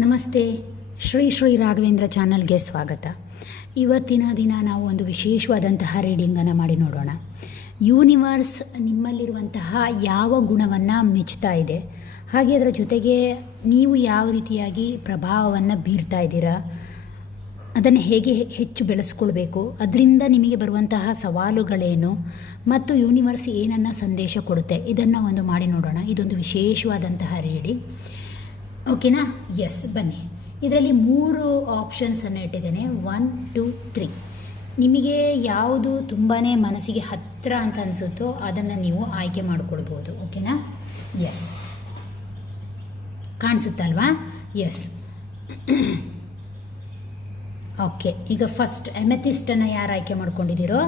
ನಮಸ್ತೆ. ಶ್ರೀ ರಾಘವೇಂದ್ರ ಚಾನಲ್ಗೆ ಸ್ವಾಗತ. ಇವತ್ತಿನ ದಿನ ನಾವು ಒಂದು ವಿಶೇಷವಾದಂತಹ ರೀಡಿಂಗನ್ನು ಮಾಡಿ ನೋಡೋಣ. ಯೂನಿವರ್ಸ್ ನಿಮ್ಮಲ್ಲಿರುವಂತಹ ಯಾವ ಗುಣವನ್ನು ಮೆಚ್ಚುತ್ತಾ ಇದೆ, ಹಾಗೆ ಅದರ ಜೊತೆಗೆ ನೀವು ಯಾವ ರೀತಿಯಾಗಿ ಪ್ರಭಾವವನ್ನು ಬೀರ್ತಾ ಇದ್ದೀರಾ, ಅದನ್ನು ಹೇಗೆ ಹೆಚ್ಚು ಬೆಳೆಸ್ಕೊಳ್ಬೇಕು, ಅದರಿಂದ ನಿಮಗೆ ಬರುವಂತಹ ಸವಾಲುಗಳೇನು ಮತ್ತು ಯೂನಿವರ್ಸ್ ಏನನ್ನು ಸಂದೇಶ ಕೊಡುತ್ತೆ, ಇದನ್ನು ಒಂದು ಮಾಡಿ ನೋಡೋಣ. ಇದೊಂದು ವಿಶೇಷವಾದಂತಹ ರೀಡಿಂಗ್. ಓಕೆನಾ? ಎಸ್, ಬನ್ನಿ. ಇದರಲ್ಲಿ 3 ಆಪ್ಷನ್ಸನ್ನು ಇಟ್ಟಿದ್ದೇನೆ. 1, 2, 3. ನಿಮಗೆ ಯಾವುದು ತುಂಬಾ ಮನಸ್ಸಿಗೆ ಹತ್ತಿರ ಅಂತ ಅನಿಸುತ್ತೋ ಅದನ್ನು ನೀವು ಆಯ್ಕೆ ಮಾಡಿಕೊಳ್ಬೋದು. ಓಕೆನಾ? ಎಸ್, ಕಾಣಿಸುತ್ತಲ್ವಾ? ಎಸ್. ಓಕೆ, ಈಗ ಫಸ್ಟ್ ಎಮೆಥಿಸ್ಟನ್ನು ಯಾರು ಆಯ್ಕೆ ಮಾಡ್ಕೊಂಡಿದ್ದೀರೋ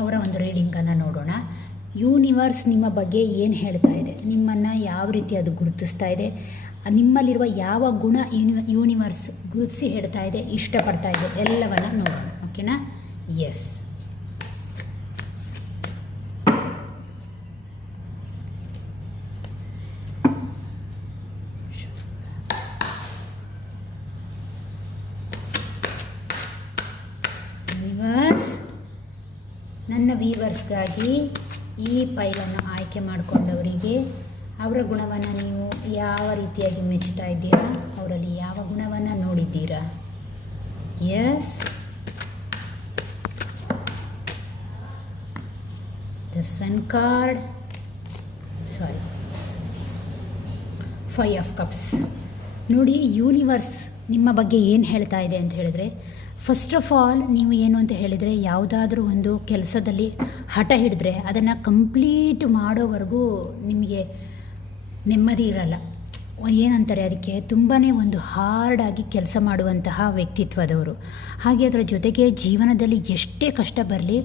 ಅವರ ಒಂದು ರೀಡಿಂಗನ್ನು ನೋಡೋಣ. ಯೂನಿವರ್ಸ್ ನಿಮ್ಮ ಬಗ್ಗೆ ಏನು ಹೇಳ್ತಾ ಇದೆ, ನಿಮ್ಮನ್ನು ಯಾವ ರೀತಿ ಅದು ಗುರುತಿಸ್ತಾ ಇದೆ, ನಿಮ್ಮಲ್ಲಿರುವ ಯಾವ ಗುಣ ಯೂನಿವರ್ಸ್ ಗುರುತಿಸಿ ಹೇಳ್ತಾ ಇದೆ, ಇಷ್ಟಪಡ್ತಾ ಇದೆ, ಎಲ್ಲವನ್ನು ನೋಡೋಣ. ಓಕೆನಾ? ಎಸ್. ನನ್ನ ವೀವರ್ಸ್ಗಾಗಿ ಈ ಫೈಲನ್ನು ಆಯ್ಕೆ ಮಾಡಿಕೊಂಡವರಿಗೆ ಅವರ ಗುಣವನ್ನು ನೀವು ಯಾವ ರೀತಿಯಾಗಿ ಮೆಚ್ಚುತ್ತಾ ಇದ್ದೀರಾ, ಅವರಲ್ಲಿ ಯಾವ ಗುಣವನ್ನು ನೋಡಿದ್ದೀರಾ? Yes. The sun card, sorry, 5 of cups. ನೋಡಿ, ಯೂನಿವರ್ಸ್ ನಿಮ್ಮ ಬಗ್ಗೆ ಏನು ಹೇಳ್ತಾ ಇದೆ ಅಂತ ಹೇಳಿದ್ರೆ, ಫಸ್ಟ್ ಆಫ್ ಆಲ್ ನೀವು ಏನು ಅಂತ ಹೇಳಿದರೆ, ಯಾವುದಾದ್ರೂ ಒಂದು ಕೆಲಸದಲ್ಲಿ ಹಠ ಹಿಡಿದ್ರೆ ಅದನ್ನು ಕಂಪ್ಲೀಟ್ ಮಾಡೋವರೆಗೂ ನಿಮಗೆ ನೆಮ್ಮದಿ ಇರಲ್ಲ. ಏನಂತಾರೆ ಅದಕ್ಕೆ, ತುಂಬಾ ಒಂದು ಹಾರ್ಡಾಗಿ ಕೆಲಸ ಮಾಡುವಂತಹ ವ್ಯಕ್ತಿತ್ವದವರು. ಹಾಗೆ ಅದರ ಜೊತೆಗೆ ಜೀವನದಲ್ಲಿ ಎಷ್ಟೇ ಕಷ್ಟ ಬರಲಿ,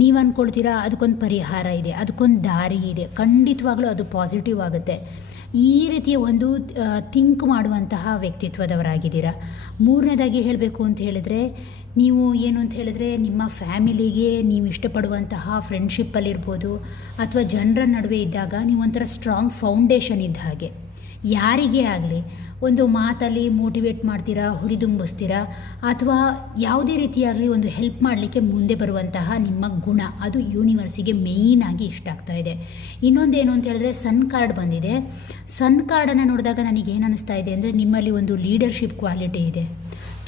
ನೀವು ಅಂದ್ಕೊಳ್ತೀರಾ ಅದಕ್ಕೊಂದು ಪರಿಹಾರ ಇದೆ, ಅದಕ್ಕೊಂದು ದಾರಿ ಇದೆ, ಖಂಡಿತವಾಗ್ಲೂ ಅದು ಪಾಸಿಟಿವ್ ಆಗುತ್ತೆ. ಈ ರೀತಿಯ ಒಂದು ಥಿಂಕ್ ಮಾಡುವಂತಹ ವ್ಯಕ್ತಿತ್ವದವರಾಗಿದ್ದೀರಾ. ಮೂರನೇದಾಗಿ ಹೇಳಬೇಕು ಅಂತ ಹೇಳಿದರೆ, ನೀವು ಏನು ಅಂತ ಹೇಳಿದ್ರೆ, ನಿಮ್ಮ ಫ್ಯಾಮಿಲಿಗೆ ನೀವು ಇಷ್ಟಪಡುವಂತಹ ಫ್ರೆಂಡ್ಶಿಪ್ಪಲ್ಲಿರ್ಬೋದು ಅಥವಾ ಜನರ ನಡುವೆ ಇದ್ದಾಗ ನೀವು ಒಂಥರ ಸ್ಟ್ರಾಂಗ್ ಫೌಂಡೇಶನ್ ಇದ್ದ ಹಾಗೆ. ಯಾರಿಗೇ ಆಗಲಿ ಒಂದು ಮಾತಲ್ಲಿ ಮೋಟಿವೇಟ್ ಮಾಡ್ತೀರಾ, ಹುರಿದುಂಬಿಸ್ತೀರಾ, ಅಥವಾ ಯಾವುದೇ ರೀತಿಯಾಗಲಿ ಒಂದು ಹೆಲ್ಪ್ ಮಾಡಲಿಕ್ಕೆ ಮುಂದೆ ಬರುವಂತಹ ನಿಮ್ಮ ಗುಣ, ಅದು ಯೂನಿವರ್ಸಿಗೆ ಮೇಯ್ನಾಗಿ ಇಷ್ಟ ಆಗ್ತಾ ಇದೆ. ಇನ್ನೊಂದೇನು ಅಂತ ಹೇಳಿದ್ರೆ, ಸನ್ ಕಾರ್ಡ್ ಬಂದಿದೆ. ಸನ್ ಕಾರ್ಡನ್ನು ನೋಡಿದಾಗ ನನಗೇನು ಅನ್ನಿಸ್ತಾ ಇದೆ ಅಂದರೆ, ನಿಮ್ಮಲ್ಲಿ ಒಂದು ಲೀಡರ್ಶಿಪ್ ಕ್ವಾಲಿಟಿ ಇದೆ.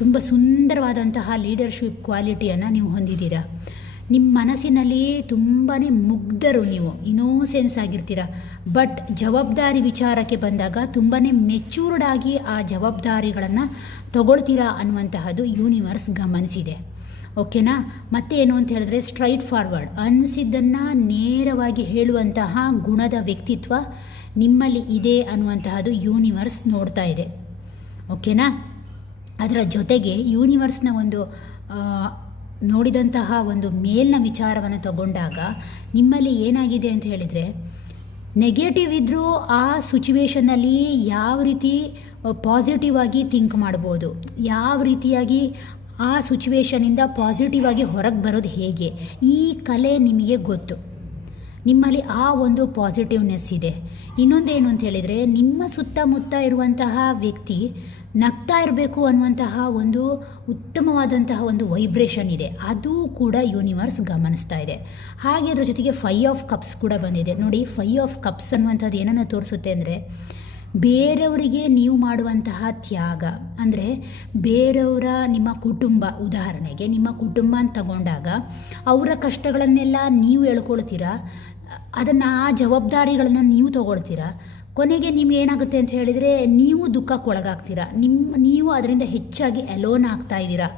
ತುಂಬ ಸುಂದರವಾದಂತಹ ಲೀಡರ್ಶಿಪ್ ಕ್ವಾಲಿಟಿಯನ್ನು ನೀವು ಹೊಂದಿದ್ದೀರಾ. ನಿಮ್ಮ ಮನಸ್ಸಿನಲ್ಲಿ ತುಂಬಾ ಮುಗ್ಧರು, ನೀವು ಇನ್ನೋಸೆನ್ಸ್ ಆಗಿರ್ತೀರ. ಬಟ್ ಜವಾಬ್ದಾರಿ ವಿಚಾರಕ್ಕೆ ಬಂದಾಗ ತುಂಬಾ ಮೆಚ್ಯೂರ್ಡ್ ಆಗಿ ಆ ಜವಾಬ್ದಾರಿಗಳನ್ನು ತಗೊಳ್ತೀರಾ ಅನ್ನುವಂತಹದ್ದು ಯೂನಿವರ್ಸ್ ಗಮನಿಸಿದೆ. ಓಕೆನಾ? ಮತ್ತೆ ಏನು ಅಂತ ಹೇಳಿದ್ರೆ, ಸ್ಟ್ರೈಟ್ ಫಾರ್ವರ್ಡ್, ಅನಿಸಿದ್ದನ್ನು ನೇರವಾಗಿ ಹೇಳುವಂತಹ ಗುಣದ ವ್ಯಕ್ತಿತ್ವ ನಿಮ್ಮಲ್ಲಿ ಇದೆ ಅನ್ನುವಂತಹದ್ದು ಯೂನಿವರ್ಸ್ ನೋಡ್ತಾ ಇದೆ. ಓಕೆನಾ? ಅದರ ಜೊತೆಗೆ ಯೂನಿವರ್ಸ್ನ ಒಂದು ನೋಡಿದಂತಹ ಒಂದು ಮೇಲಿನ ವಿಚಾರವನ್ನು ತಗೊಂಡಾಗ ನಿಮ್ಮಲ್ಲಿ ಏನಾಗಿದೆ ಅಂತ ಹೇಳಿದರೆ, ನೆಗೆಟಿವ್ ಇದ್ದರೂ ಆ ಸಿಚುವೇಷನಲ್ಲಿ ಯಾವ ರೀತಿ ಪಾಸಿಟಿವ್ ಆಗಿ ಥಿಂಕ್ ಮಾಡ್ಬೋದು, ಯಾವ ರೀತಿಯಾಗಿ ಆ ಸಿಚುವೇಷನಿಂದ ಪಾಸಿಟಿವ್ ಆಗಿ ಹೊರಗೆ ಬರೋದು ಹೇಗೆ, ಈ ಕಲೆ ನಿಮಗೆ ಗೊತ್ತು. ನಿಮ್ಮಲ್ಲಿ ಆ ಒಂದು ಪಾಸಿಟಿವ್ನೆಸ್ ಇದೆ. ಇನ್ನೊಂದೇನು ಅಂತ ಹೇಳಿದರೆ, ನಿಮ್ಮ ಸುತ್ತಮುತ್ತ ಇರುವಂತಹ ವ್ಯಕ್ತಿ ನಗ್ತಾ ಇರಬೇಕು ಅನ್ನುವಂತಹ ಒಂದು ಉತ್ತಮವಾದಂತಹ ಒಂದು ವೈಬ್ರೇಷನ್ ಇದೆ, ಅದು ಕೂಡ ಯೂನಿವರ್ಸ್ ಗಮನಿಸ್ತಾ ಇದೆ. ಹಾಗೆ ಅದರ ಜೊತೆಗೆ 5 ಆಫ್ ಕಪ್ಸ್ ಕೂಡ ಬಂದಿದೆ. ನೋಡಿ, 5 ಆಫ್ ಕಪ್ಸ್ ಅನ್ನುವಂಥದ್ದು ಏನನ್ನು ತೋರಿಸುತ್ತೆ ಅಂದರೆ, ಬೇರೆಯವರಿಗೆ ನೀವು ಮಾಡುವಂತಹ ತ್ಯಾಗ, ಅಂದರೆ ಬೇರೆಯವರ ನಿಮ್ಮ ಕುಟುಂಬ, ಉದಾಹರಣೆಗೆ ನಿಮ್ಮ ಕುಟುಂಬ ಅಂತ ತಗೊಂಡಾಗ ಅವರ ಕಷ್ಟಗಳನ್ನೆಲ್ಲ ನೀವು ಹೇಳ್ಕೊಳ್ತೀರಾ, ಅದನ್ನು ಆ ಜವಾಬ್ದಾರಿಗಳನ್ನು ನೀವು ತಗೊಳ್ತೀರಾ. ಕೊನೆಗೆ ನಿಮ್ಗೆ ಏನಾಗುತ್ತೆ ಅಂತ ಹೇಳಿದರೆ, ನೀವು ದುಃಖಕ್ಕೊಳಗಾಗ್ತೀರಾ, ನೀವು ಅದರಿಂದ ಹೆಚ್ಚಾಗಿ ಅಲೋನ್ ಆಗ್ತಾ ಇದ್ದೀರಾ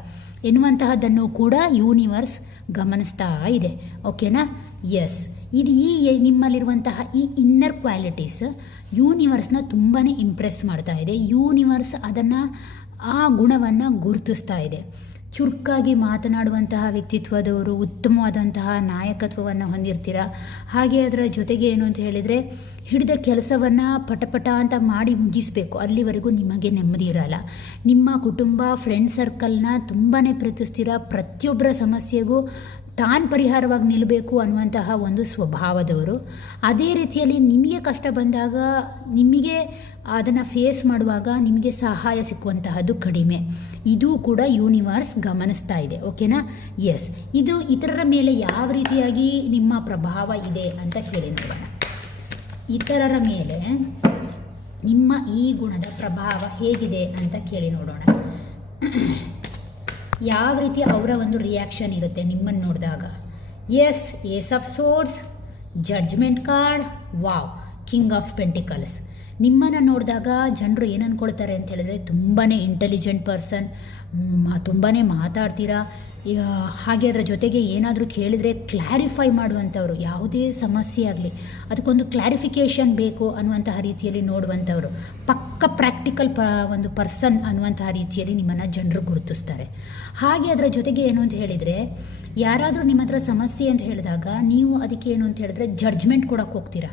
ಎನ್ನುವಂತಹದ್ದನ್ನು ಕೂಡ ಯೂನಿವರ್ಸ್ ಗಮನಿಸ್ತಾ ಇದೆ. ಓಕೆನಾ? ಎಸ್. ಇದು ನಿಮ್ಮಲ್ಲಿರುವಂತಹ ಈ ಇನ್ನರ್ ಕ್ವಾಲಿಟೀಸ್ ಯೂನಿವರ್ಸ್ನ ತುಂಬಾ ಇಂಪ್ರೆಸ್ ಮಾಡ್ತಾ ಇದೆ. ಯೂನಿವರ್ಸ್ ಅದನ್ನು, ಆ ಗುಣವನ್ನು ಗುರುತಿಸ್ತಾ ಇದೆ. ಚುರುಕಾಗಿ ಮಾತನಾಡುವಂತಹ ವ್ಯಕ್ತಿತ್ವದವರು, ಉತ್ತಮವಾದಂತಹ ನಾಯಕತ್ವವನ್ನು ಹೊಂದಿರ್ತೀರ. ಹಾಗೆ ಅದರ ಜೊತೆಗೆ ಏನು ಅಂತ ಹೇಳಿದರೆ, ಹಿಡಿದ ಕೆಲಸವನ್ನು ಪಟಪಟ ಅಂತ ಮಾಡಿ ಮುಗಿಸಬೇಕು, ಅಲ್ಲಿವರೆಗೂ ನಿಮಗೆ ನೆಮ್ಮದಿ ಇರಲ್ಲ. ನಿಮ್ಮ ಕುಟುಂಬ, ಫ್ರೆಂಡ್ ಸರ್ಕಲ್ನ ತುಂಬಾ ಪ್ರೀತಿಸ್ತೀರ. ಪ್ರತಿಯೊಬ್ಬರ ಸಮಸ್ಯೆಗೂ ತಾನು ಪರಿಹಾರವಾಗಿ ನಿಲ್ಲಬೇಕು ಅನ್ನುವಂತಹ ಒಂದು ಸ್ವಭಾವದವರು. ಅದೇ ರೀತಿಯಲ್ಲಿ ನಿಮಗೆ ಕಷ್ಟ ಬಂದಾಗ ನಿಮಗೆ ಅದನ್ನು ಫೇಸ್ ಮಾಡುವಾಗ ನಿಮಗೆ ಸಹಾಯ ಸಿಕ್ಕುವಂತಹದ್ದು ಕಡಿಮೆ. ಇದು ಕೂಡ ಯೂನಿವರ್ಸ್ ಗಮನಿಸ್ತಾ ಇದೆ. ಓಕೆನಾ? ಎಸ್, ಇದು ಇತರರ ಮೇಲೆ ಯಾವ ರೀತಿಯಾಗಿ ನಿಮ್ಮ ಪ್ರಭಾವ ಇದೆ ಅಂತ ಕೇಳಿ ನೋಡೋಣ. ಇತರರ ಮೇಲೆ ನಿಮ್ಮ ಈ ಗುಣದ ಪ್ರಭಾವ ಹೇಗಿದೆ ಅಂತ ಕೇಳಿ ನೋಡೋಣ. ಯಾವ ರೀತಿ ಅವರ ಒಂದು ರಿಯಾಕ್ಷನ್ ಇರುತ್ತೆ ನಿಮ್ಮನ್ನು ನೋಡಿದಾಗ. Yes, ace of swords, judgment card, wow, king of pentacles. ನಿಮ್ಮನ್ನು ನೋಡಿದಾಗ ಜನರು ಏನು ಅಂದ್ಕೊಳ್ತಾರೆ ಅಂತ ಹೇಳಿದ್ರೆ ತುಂಬಾ ಇಂಟೆಲಿಜೆಂಟ್ ಪರ್ಸನ್, ತುಂಬಾ ಮಾತಾಡ್ತೀರಾ, ಹಾಗೆ ಅದರ ಜೊತೆಗೆ ಏನಾದರೂ ಕೇಳಿದರೆ ಕ್ಲಾರಿಫೈ ಮಾಡುವಂಥವ್ರು. ಯಾವುದೇ ಸಮಸ್ಯೆ ಆಗಲಿ ಅದಕ್ಕೊಂದು ಕ್ಲಾರಿಫಿಕೇಷನ್ ಬೇಕು ಅನ್ನುವಂತಹ ರೀತಿಯಲ್ಲಿ ನೋಡುವಂಥವ್ರು, ಪಕ್ಕ ಪ್ರಾಕ್ಟಿಕಲ್ ಒಂದು ಪರ್ಸನ್ ಅನ್ನುವಂತಹ ರೀತಿಯಲ್ಲಿ ನಿಮ್ಮನ್ನು ಜನರು ಗುರುತಿಸ್ತಾರೆ. ಹಾಗೆ ಅದರ ಜೊತೆಗೆ ಏನು ಅಂತ ಹೇಳಿದರೆ, ಯಾರಾದರೂ ನಿಮ್ಮ ಹತ್ರ ಸಮಸ್ಯೆ ಅಂತ ಹೇಳಿದಾಗ ನೀವು ಅದಕ್ಕೆ ಏನು ಅಂತ ಹೇಳಿದ್ರೆ ಜಡ್ಜ್ಮೆಂಟ್ ಕೊಡೋಕ್ಕೆ ಹೋಗ್ತೀರಾ.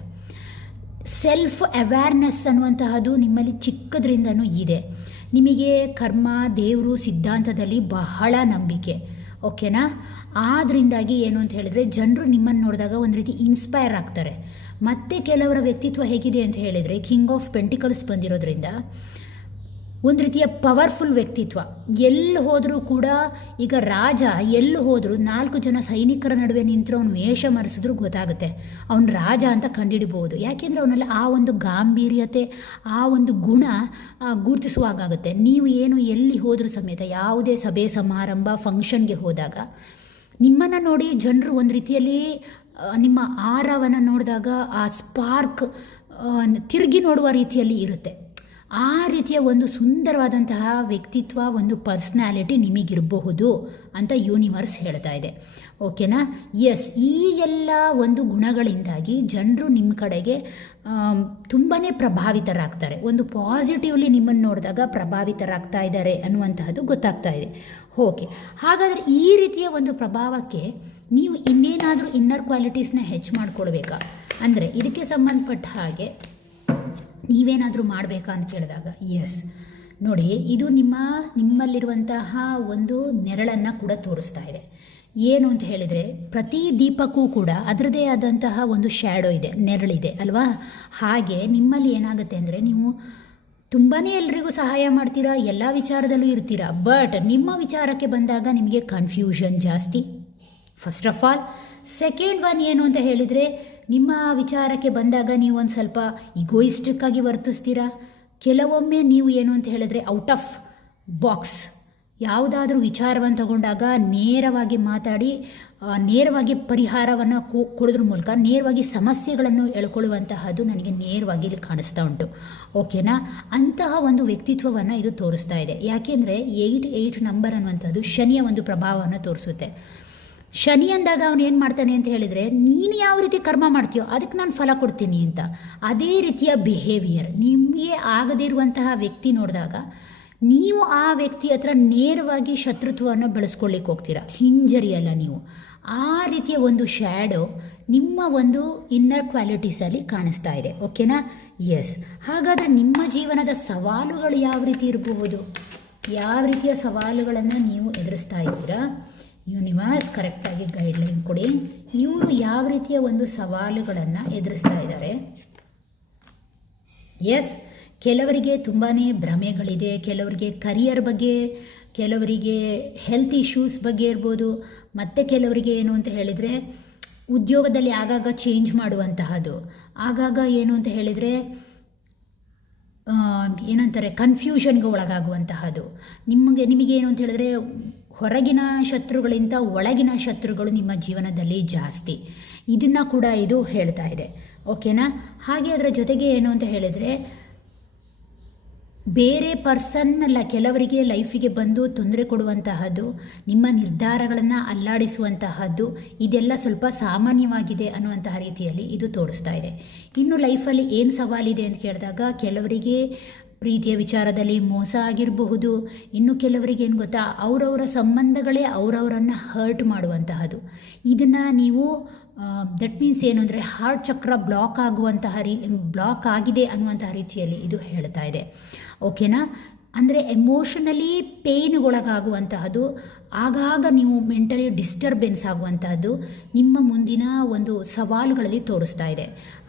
ಸೆಲ್ಫ್ ಅವೇರ್ನೆಸ್ ಅನ್ನುವಂತಹದ್ದು ನಿಮ್ಮಲ್ಲಿ ಚಿಕ್ಕದ್ರಿಂದನೂ ಇದೆ. ನಿಮಗೆ ಕರ್ಮ, ದೇವರು ಸಿದ್ಧಾಂತದಲ್ಲಿ ಬಹಳ ನಂಬಿಕೆ. ಓಕೆನಾ? ಆದ್ದರಿಂದಾಗಿ ಏನು ಅಂತ ಹೇಳಿದರೆ ಜನರು ನಿಮ್ಮನ್ನು ನೋಡಿದಾಗ ಒಂದು ರೀತಿ ಇನ್ಸ್ಪೈರ್ ಆಗ್ತಾರೆ. ಮತ್ತು ಕೆಲವರ ವ್ಯಕ್ತಿತ್ವ ಹೇಗಿದೆ ಅಂತ ಹೇಳಿದರೆ, ಕಿಂಗ್ ಆಫ್ ಪೆಂಟಿಕಲ್ಸ್ ಬಂದಿರೋದ್ರಿಂದ ಒಂದು ರೀತಿಯ ಪವರ್ಫುಲ್ ವ್ಯಕ್ತಿತ್ವ. ಎಲ್ಲಿ ಹೋದರೂ ಕೂಡ, ಈಗ ರಾಜ ಎಲ್ಲಿ ಹೋದರೂ 4 ಜನ ಸೈನಿಕರ ನಡುವೆ ನಿಂತರೂ ಅವನು ವೇಷ ಮರೆಸಿದ್ರೂ ಗೊತ್ತಾಗುತ್ತೆ ಅವನು ರಾಜ ಅಂತ ಕಂಡುಹಿಡಿಬಹುದು. ಯಾಕೆಂದರೆ ಅವನಲ್ಲಿ ಆ ಒಂದು ಗಾಂಭೀರ್ಯತೆ, ಆ ಒಂದು ಗುಣ ಗುರುತಿಸುವಾಗುತ್ತೆ. ನೀವು ಏನು ಎಲ್ಲಿ ಹೋದರೂ ಸಮೇತ, ಯಾವುದೇ ಸಭೆ ಸಮಾರಂಭ ಫಂಕ್ಷನ್ಗೆ ಹೋದಾಗ ನಿಮ್ಮನ್ನು ನೋಡಿ ಜನರು ಒಂದು ರೀತಿಯಲ್ಲಿ ನಿಮ್ಮ ಆರವನ್ನು ನೋಡಿದಾಗ ಆ ಸ್ಪಾರ್ಕ್ ತಿರುಗಿ ನೋಡುವ ರೀತಿಯಲ್ಲಿ ಇರುತ್ತೆ. ಆ ರೀತಿಯ ಒಂದು ಸುಂದರವಾದಂತಹ ವ್ಯಕ್ತಿತ್ವ, ಒಂದು ಪರ್ಸ್ನಾಲಿಟಿ ನಿಮಗಿರಬಹುದು ಅಂತ ಯೂನಿವರ್ಸ್ ಹೇಳ್ತಾ ಇದೆ. ಓಕೆನಾ? ಎಸ್, ಈ ಎಲ್ಲ ಒಂದು ಗುಣಗಳಿಂದಾಗಿ ಜನರು ನಿಮ್ಮ ಕಡೆಗೆ ತುಂಬಾ ಪ್ರಭಾವಿತರಾಗ್ತಾರೆ. ಒಂದು ಪಾಸಿಟಿವ್ಲಿ ನಿಮ್ಮನ್ನು ನೋಡಿದಾಗ ಪ್ರಭಾವಿತರಾಗ್ತಾ ಇದ್ದಾರೆ ಅನ್ನುವಂತಹದ್ದು ಗೊತ್ತಾಗ್ತಾ ಇದೆ. ಓಕೆ, ಹಾಗಾದರೆ ಈ ರೀತಿಯ ಒಂದು ಪ್ರಭಾವಕ್ಕೆ ನೀವು ಇನ್ನೇನಾದರೂ ಇನ್ನರ್ ಕ್ವಾಲಿಟೀಸ್ನ ಹೆಚ್ಚು ಮಾಡ್ಕೊಳ್ಬೇಕಾ ಅಂದರೆ, ಇದಕ್ಕೆ ಸಂಬಂಧಪಟ್ಟ ಹಾಗೆ ನೀವೇನಾದರೂ ಮಾಡಬೇಕಾ ಅಂತ ಕೇಳಿದಾಗ, ಎಸ್ ನೋಡಿ, ಇದು ನಿಮ್ಮಲ್ಲಿರುವಂತಹ ಒಂದು ನೆರಳನ್ನು ಕೂಡ ತೋರಿಸ್ತಾ ಇದೆ. ಏನು ಅಂತ ಹೇಳಿದರೆ, ಪ್ರತಿ ದೀಪಕ್ಕೂ ಕೂಡ ಅದರದೇ ಆದಂತಹ ಒಂದು ಶ್ಯಾಡೋ ಇದೆ, ನೆರಳಿದೆ ಅಲ್ವಾ? ಹಾಗೆ ನಿಮ್ಮಲ್ಲಿ ಏನಾಗುತ್ತೆ ಅಂದರೆ, ನೀವು ತುಂಬಾ ಎಲ್ರಿಗೂ ಸಹಾಯ ಮಾಡ್ತೀರಾ, ಎಲ್ಲ ವಿಚಾರದಲ್ಲೂ ಇರ್ತೀರಾ, ಬಟ್ ನಿಮ್ಮ ವಿಚಾರಕ್ಕೆ ಬಂದಾಗ ನಿಮಗೆ ಕನ್ಫ್ಯೂಷನ್ ಜಾಸ್ತಿ, first of all. Second one ಏನು ಅಂತ ಹೇಳಿದರೆ, ನಿಮ್ಮ ವಿಚಾರಕ್ಕೆ ಬಂದಾಗ ನೀವು ಒಂದು ಸ್ವಲ್ಪ ಇಗೋಯಿಸ್ಟಿಕ್ ಆಗಿ ವರ್ತಿಸ್ತೀರಾ. ಕೆಲವೊಮ್ಮೆ ನೀವು ಏನು ಅಂತ ಹೇಳಿದ್ರೆ ಔಟ್ ಆಫ್ ಬಾಕ್ಸ್ ಯಾವುದಾದ್ರೂ ವಿಚಾರವನ್ನು ತಗೊಂಡಾಗ ನೇರವಾಗಿ ಮಾತಾಡಿ, ನೇರವಾಗಿ ಪರಿಹಾರವನ್ನು ಕೊಡೋದ್ರ ಮೂಲಕ ನೇರವಾಗಿ ಸಮಸ್ಯೆಗಳನ್ನು ಎಳ್ಕೊಳ್ಳುವಂತಹದ್ದು ನನಗೆ ನೇರವಾಗಿ ಇಲ್ಲಿ ಕಾಣಿಸ್ತಾ ಉಂಟು. ಓಕೆನಾ? ಅಂತಹ ಒಂದು ವ್ಯಕ್ತಿತ್ವವನ್ನು ಇದು ತೋರಿಸ್ತಾ ಇದೆ. ಯಾಕೆಂದರೆ 8 ನಂಬರ್ ಅನ್ನುವಂಥದ್ದು ಶನಿಯ ಒಂದು ಪ್ರಭಾವವನ್ನು ತೋರಿಸುತ್ತೆ. ಶನಿ ಅಂದಾಗ ಅವನು ಏನು ಮಾಡ್ತಾನೆ ಅಂತ ಹೇಳಿದರೆ, ನೀನು ಯಾವ ರೀತಿ ಕರ್ಮ ಮಾಡ್ತೀಯೋ ಅದಕ್ಕೆ ನಾನು ಫಲ ಕೊಡ್ತೀನಿ ಅಂತ. ಅದೇ ರೀತಿಯ ಬಿಹೇವಿಯರ್ ನಿಮಗೆ ಆಗದಿರುವಂತಹ ವ್ಯಕ್ತಿ ನೋಡಿದಾಗ ನೀವು ಆ ವ್ಯಕ್ತಿ ಹತ್ರ ನೇರವಾಗಿ ಶತ್ರುತ್ವವನ್ನು ಬೆಳೆಸ್ಕೊಳ್ಳಿಕ್ಕೆ ಹೋಗ್ತೀರಾ, ಹಿಂಜರಿಯಲ್ಲ ನೀವು. ಆ ರೀತಿಯ ಒಂದು ಶ್ಯಾಡೋ ನಿಮ್ಮ ಒಂದು ಇನ್ನರ್ ಕ್ವಾಲಿಟೀಸಲ್ಲಿ ಕಾಣಿಸ್ತಾ ಇದೆ. ಓಕೆನಾ? ಎಸ್, ಹಾಗಾದರೆ ನಿಮ್ಮ ಜೀವನದ ಸವಾಲುಗಳು ಯಾವ ರೀತಿ ಇರಬಹುದು, ಯಾವ ರೀತಿಯ ಸವಾಲುಗಳನ್ನು ನೀವು ಎದುರಿಸ್ತಾ ಇದ್ದೀರಾ? ಯೂನಿವರ್ಸ್ ಕರೆಕ್ಟಾಗಿ ಗೈಡ್ಲೈನ್ ಕೊಡಿ. ಇವರು ಯಾವ ರೀತಿಯ ಒಂದು ಸವಾಲುಗಳನ್ನು ಎದುರಿಸ್ತಾ ಇದ್ದಾರೆ? ಎಸ್, ಕೆಲವರಿಗೆ ತುಂಬಾ ಭ್ರಮೆಗಳಿದೆ, ಕೆಲವರಿಗೆ ಕರಿಯರ್ ಬಗ್ಗೆ, ಕೆಲವರಿಗೆ ಹೆಲ್ತ್ ಇಶ್ಯೂಸ್ ಬಗ್ಗೆ ಇರ್ಬೋದು, ಮತ್ತು ಕೆಲವರಿಗೆ ಏನು ಅಂತ ಹೇಳಿದರೆ ಉದ್ಯೋಗದಲ್ಲಿ ಆಗಾಗ ಚೇಂಜ್ ಮಾಡುವಂತಹದ್ದು, ಆಗಾಗ ಏನು ಅಂತ ಹೇಳಿದರೆ ಏನಂತಾರೆ ಕನ್ಫ್ಯೂಷನ್ಗೆ ಒಳಗಾಗುವಂತಹದ್ದು. ನಿಮಗೇನು ಅಂತ ಹೇಳಿದ್ರೆ ಹೊರಗಿನ ಶತ್ರುಗಳಿಂದ ಒಳಗಿನ ಶತ್ರುಗಳು ನಿಮ್ಮ ಜೀವನದಲ್ಲಿ ಜಾಸ್ತಿ. ಇದನ್ನು ಕೂಡ ಇದು ಹೇಳ್ತಾ ಇದೆ. ಓಕೆನಾ? ಹಾಗೆ ಅದರ ಜೊತೆಗೆ ಏನು ಅಂತ ಹೇಳಿದರೆ, ಬೇರೆ ಪರ್ಸನ್ ಅಲ್ಲ, ಕೆಲವರಿಗೆ ಲೈಫಿಗೆ ಬಂದು ತೊಂದರೆ ಕೊಡುವಂತಹದ್ದು, ನಿಮ್ಮ ನಿರ್ಧಾರಗಳನ್ನು ಅಲ್ಲಾಡಿಸುವಂತಹದ್ದು, ಇದೆಲ್ಲ ಸ್ವಲ್ಪ ಸಾಮಾನ್ಯವಾಗಿದೆ ಅನ್ನುವಂತಹ ರೀತಿಯಲ್ಲಿ ಇದು ತೋರಿಸ್ತಾ ಇದೆ. ಇನ್ನು ಲೈಫಲ್ಲಿ ಏನು ಸವಾಲಿದೆ ಅಂತ ಕೇಳಿದಾಗ, ಕೆಲವರಿಗೆ ಪ್ರೀತಿಯ ವಿಚಾರದಲ್ಲಿ ಮೋಸ ಆಗಿರಬಹುದು. ಇನ್ನು ಕೆಲವರಿಗೆ ಏನು ಗೊತ್ತಾ, ಅವರವರ ಸಂಬಂಧಗಳೇ ಅವರವರನ್ನು ಹರ್ಟ್ ಮಾಡುವಂತಹದ್ದು. ಇದನ್ನು ನೀವು ದಟ್ ಮೀನ್ಸ್ ಏನು ಅಂದರೆ ಹಾರ್ಟ್ ಚಕ್ರ ಬ್ಲಾಕ್ ಆಗಿದೆ ಅನ್ನುವಂತಹ ರೀತಿಯಲ್ಲಿ ಇದು ಹೇಳ್ತಾ ಇದೆ. ಓಕೆನಾ? ಅಂದರೆ ಎಮೋಷನಲಿ ಪೇಯ್ನ್ಗೊಳಗಾಗುವಂತಹದ್ದು, ಆಗಾಗ ನೀವು ಮೆಂಟಲಿ ಡಿಸ್ಟರ್ಬೆನ್ಸ್ ಆಗುವಂತಹದ್ದು ನಿಮ್ಮ ಮುಂದಿನ ಒಂದು ಸವಾಲುಗಳಲ್ಲಿ ತೋರಿಸ್ತಾ ಇದೆ.